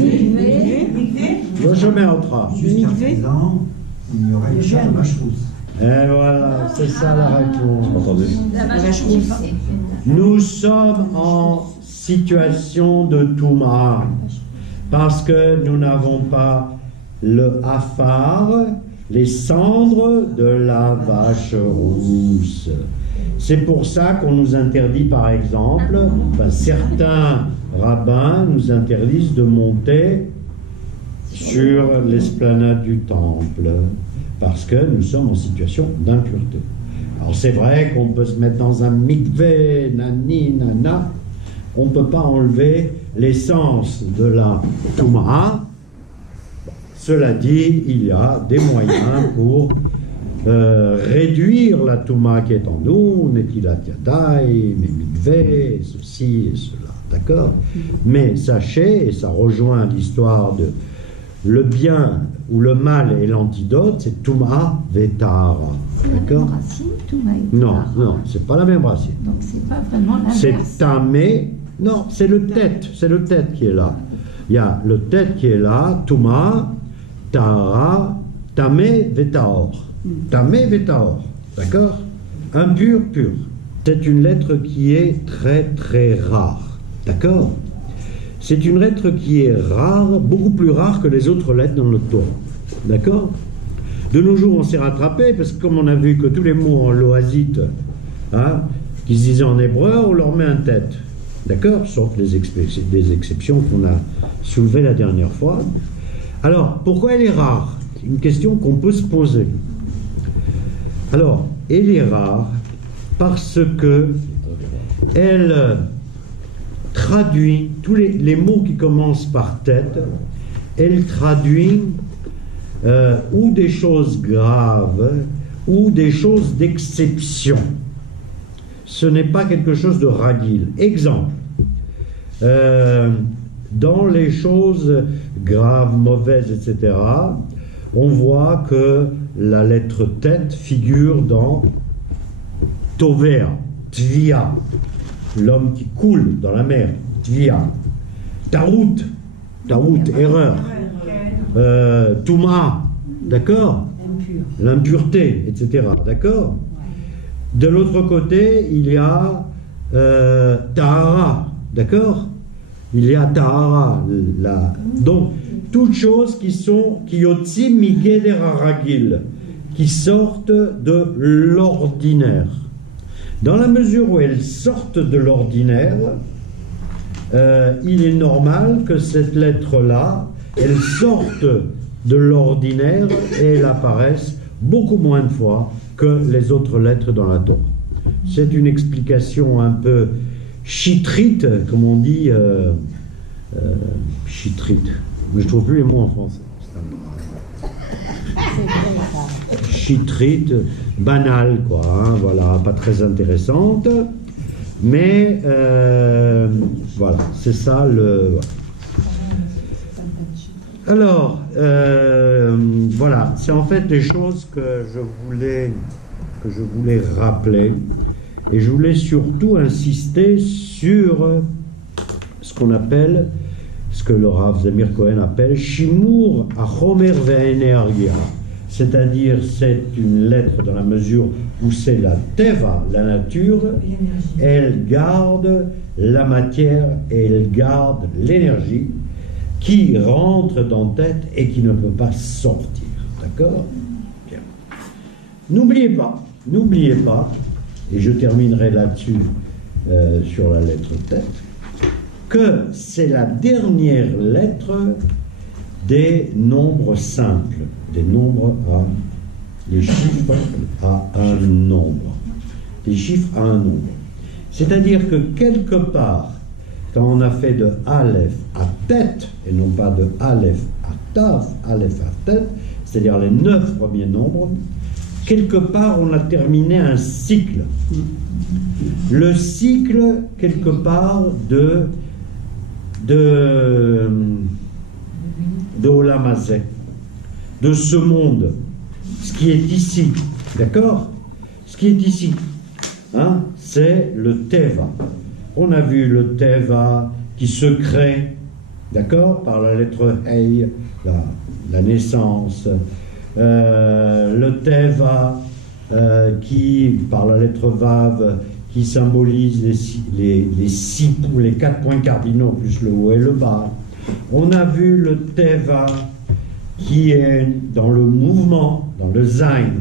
Le chemin entra. Jusqu'à présent, il n'y aurait que la vache-rousse. Et voilà, c'est ça la réponse. Entendu. La vache rousse. Nous sommes en situation de Touma parce que nous n'avons pas le hafar, les cendres de la vache rousse. C'est pour ça qu'on nous interdit, par exemple, certains rabbins nous interdisent de monter sur l'esplanade du temple, parce que nous sommes en situation d'impureté. Alors c'est vrai qu'on peut se mettre dans un mikvé, nani, nana, on ne peut pas enlever l'essence de la Touma. Cela dit, il y a des moyens pour réduire la Touma qui est en nous, Netilat Yadayim, mikvé, ceci et cela, d'accord? Mais sachez, et ça rejoint l'histoire de le bien ou le mal et l'antidote, c'est Touma Vetara, d'accord? Non, non, c'est pas la même racine. Donc c'est pas vraiment l'inverse. C'est Tamé, non, c'est le tête qui est là. Il y a le tête qui est là, Touma, Tahara, Tamé Vetaor. Tamé Vetaor, d'accord? Impur, pur. C'est une lettre qui est très très rare, d'accord? C'est une lettre qui est rare, beaucoup plus rare que les autres lettres dans notre Torah, d'accord? De nos jours, on s'est rattrapé, parce que comme on a vu que tous les mots en loasite, hein, qui se disaient en hébreu, on leur met un tête, d'accord? Sauf des exceptions qu'on a soulevées la dernière fois. Alors, pourquoi elle est rare? C'est une question qu'on peut se poser. Alors, elle est rare parce que elle traduit tous les mots qui commencent par tête, elle traduit ou des choses graves ou des choses d'exception. Ce n'est pas quelque chose de ragil. Exemple, dans les choses graves, mauvaises, etc., on voit que la lettre tête figure dans Tover, Tvia, l'homme qui coule dans la mer, Tvia, Tarout, erreur, Touma, d'accord, l'impureté, etc., d'accord. De l'autre côté, il y a Tahara, d'accord. Il y a Tahara, donc toutes choses qui yotzi migeder haragil, qui sortent de l'ordinaire. Dans la mesure où elles sortent de l'ordinaire, il est normal que cette lettre-là, elle sorte de l'ordinaire et elle apparaisse beaucoup moins de fois que les autres lettres dans la Torah. C'est une explication un peu chitrite, comme on dit, chitrite. Mais je ne trouve plus les mots en français. Chitrite, banale, quoi, hein, voilà, pas très intéressante, mais voilà, c'est ça le... Alors, voilà, c'est en fait les choses que je voulais rappeler, et je voulais surtout insister sur ce qu'on appelle, ce que le Rav Zamir Cohen appelle Shimur Achomer Ve'energia, c'est-à-dire c'est une lettre dans la mesure où c'est la Teva, la nature, elle garde la matière et elle garde l'énergie qui rentre dans la tête et qui ne peut pas sortir, d'accord? Bien. N'oubliez pas, et je terminerai là-dessus sur la lettre tête, que c'est la dernière lettre des nombres simples, des nombres à les chiffres à un nombre, des chiffres à un nombre. C'est-à-dire que quelque part, quand on a fait de Aleph à tête, et non pas de Aleph à Taf, Aleph à tête, c'est-à-dire les 9 premiers nombres, quelque part on a terminé un cycle. Le cycle, quelque part, de Olam Hazeh, de ce monde. ce qui est ici, d'accord? Ce qui est ici, hein, c'est le Teva. On a vu le Teva qui se crée, d'accord, par la lettre Hey, la naissance. Le Teva qui, par la lettre Vav, qui symbolise les 4 points cardinaux, plus le haut et le bas. On a vu le Teva qui est dans le mouvement, dans le Zain,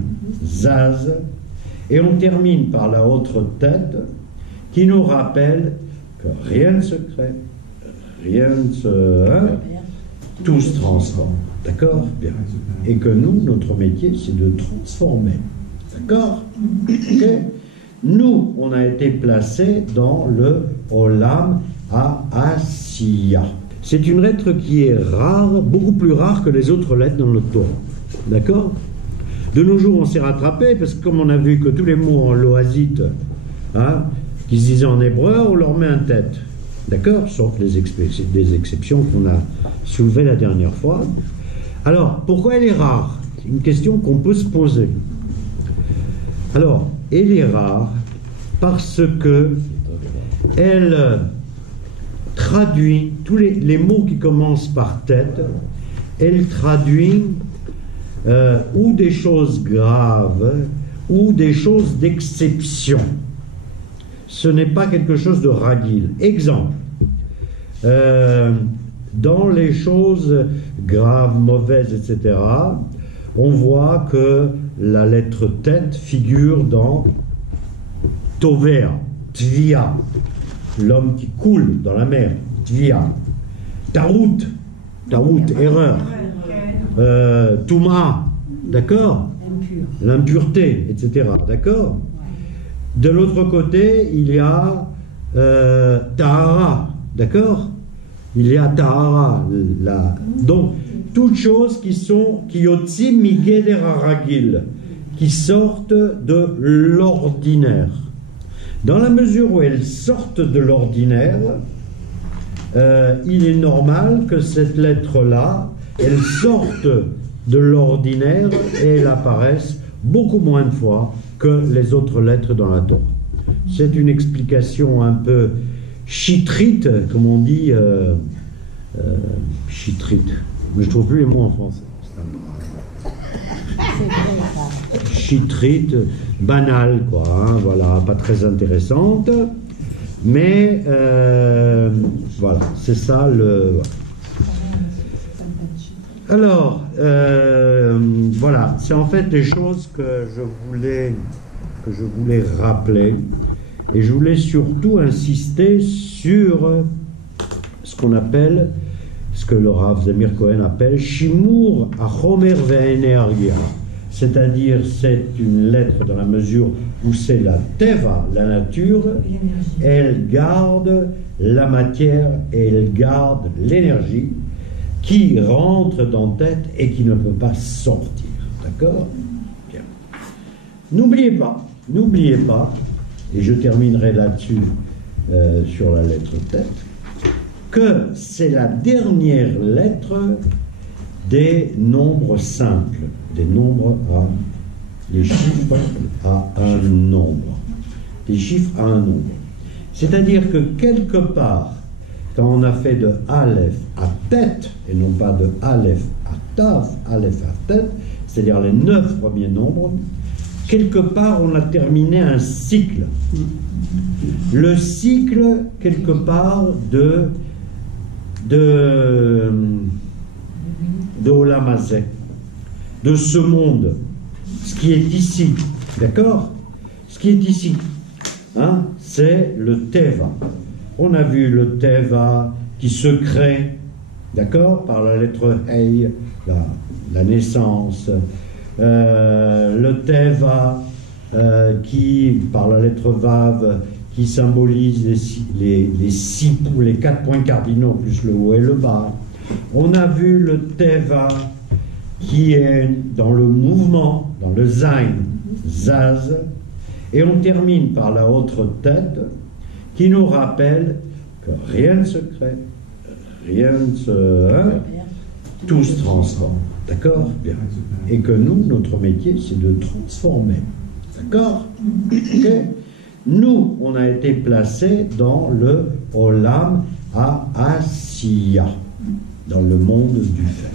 Zaz, et on termine par la autre tête qui nous rappelle que rien ne se crée, rien ne se... Hein, tout se transforme, d'accord? Bien. Et que nous, notre métier, c'est de transformer, d'accord? Ok. Nous, on a été placés dans le Olam HaAsiya. C'est une lettre qui est rare, beaucoup plus rare que les autres lettres dans le Torah. D'accord? De nos jours, on s'est rattrapé parce que comme on a vu que tous les mots en loazite, hein, qui se disaient en hébreu, on leur met un tête. D'accord? Sauf des exceptions qu'on a soulevées la dernière fois. Alors, pourquoi elle est rare? C'est une question qu'on peut se poser. Alors, elle est rare parce que elle traduit tous les mots qui commencent par tête, elle traduit ou des choses graves ou des choses d'exception. Ce n'est pas quelque chose de ragil. Exemple, dans les choses graves, mauvaises, etc., on voit que la lettre tête figure dans Tover, Tvia, l'homme qui coule dans la mer, Tvia, Taout, erreur, Touma, d'accord, l'impureté, etc., d'accord. De l'autre côté, il y a Tahara, d'accord, il y a Tahara, donc toutes choses qui yotzi migeder haragil, qui sortent de l'ordinaire. Dans la mesure où elles sortent de l'ordinaire, il est normal que cette lettre-là, elle sorte de l'ordinaire et elle apparaisse beaucoup moins de fois que les autres lettres dans la Torah. C'est une explication un peu chitrite, comme on dit, chitrite. Mais je ne trouve plus les mots en français. Chitrite, banale, quoi, hein, voilà, pas très intéressante, mais voilà, c'est ça le... Alors, voilà, c'est en fait des choses que je voulais rappeler, et je voulais surtout insister sur ce qu'on appelle, ce que le Rav Zamir Cohen appelle Shimur HaChomer ve'Energia, c'est-à-dire c'est une lettre dans la mesure où c'est la Teva, la nature, elle garde la matière et elle garde l'énergie qui rentre dans la tête et qui ne peut pas sortir. D'accord? Bien. N'oubliez pas, et je terminerai là-dessus sur la lettre tête, que c'est la dernière lettre des nombres simples, des nombres à, les chiffres à un nombre, des chiffres à un nombre. C'est-à-dire que quelque part, quand on a fait de Aleph à tête, et non pas de Aleph à Tav, Aleph à tête, c'est-à-dire les 9 premiers nombres, quelque part on a terminé un cycle. Le cycle, quelque part, de Olam Hazeh, de ce monde, ce qui est ici, d'accord? Ce qui est ici, hein, c'est le Teva. On a vu le Teva qui se crée, d'accord, par la lettre Hey, la naissance. Le Teva qui, par la lettre Vav, qui symbolise les 4 points cardinaux, plus le haut et le bas. On a vu le Teva qui est dans le mouvement, dans le Zain, Zaz, et on termine par la autre tête qui nous rappelle que rien ne se crée, rien ne se... Hein, tout se transforme. D'accord? Bien. Et que nous, notre métier, c'est de transformer. D'accord? Ok? Nous, on a été placés dans le Olam HaAsiya, dans le monde du faire.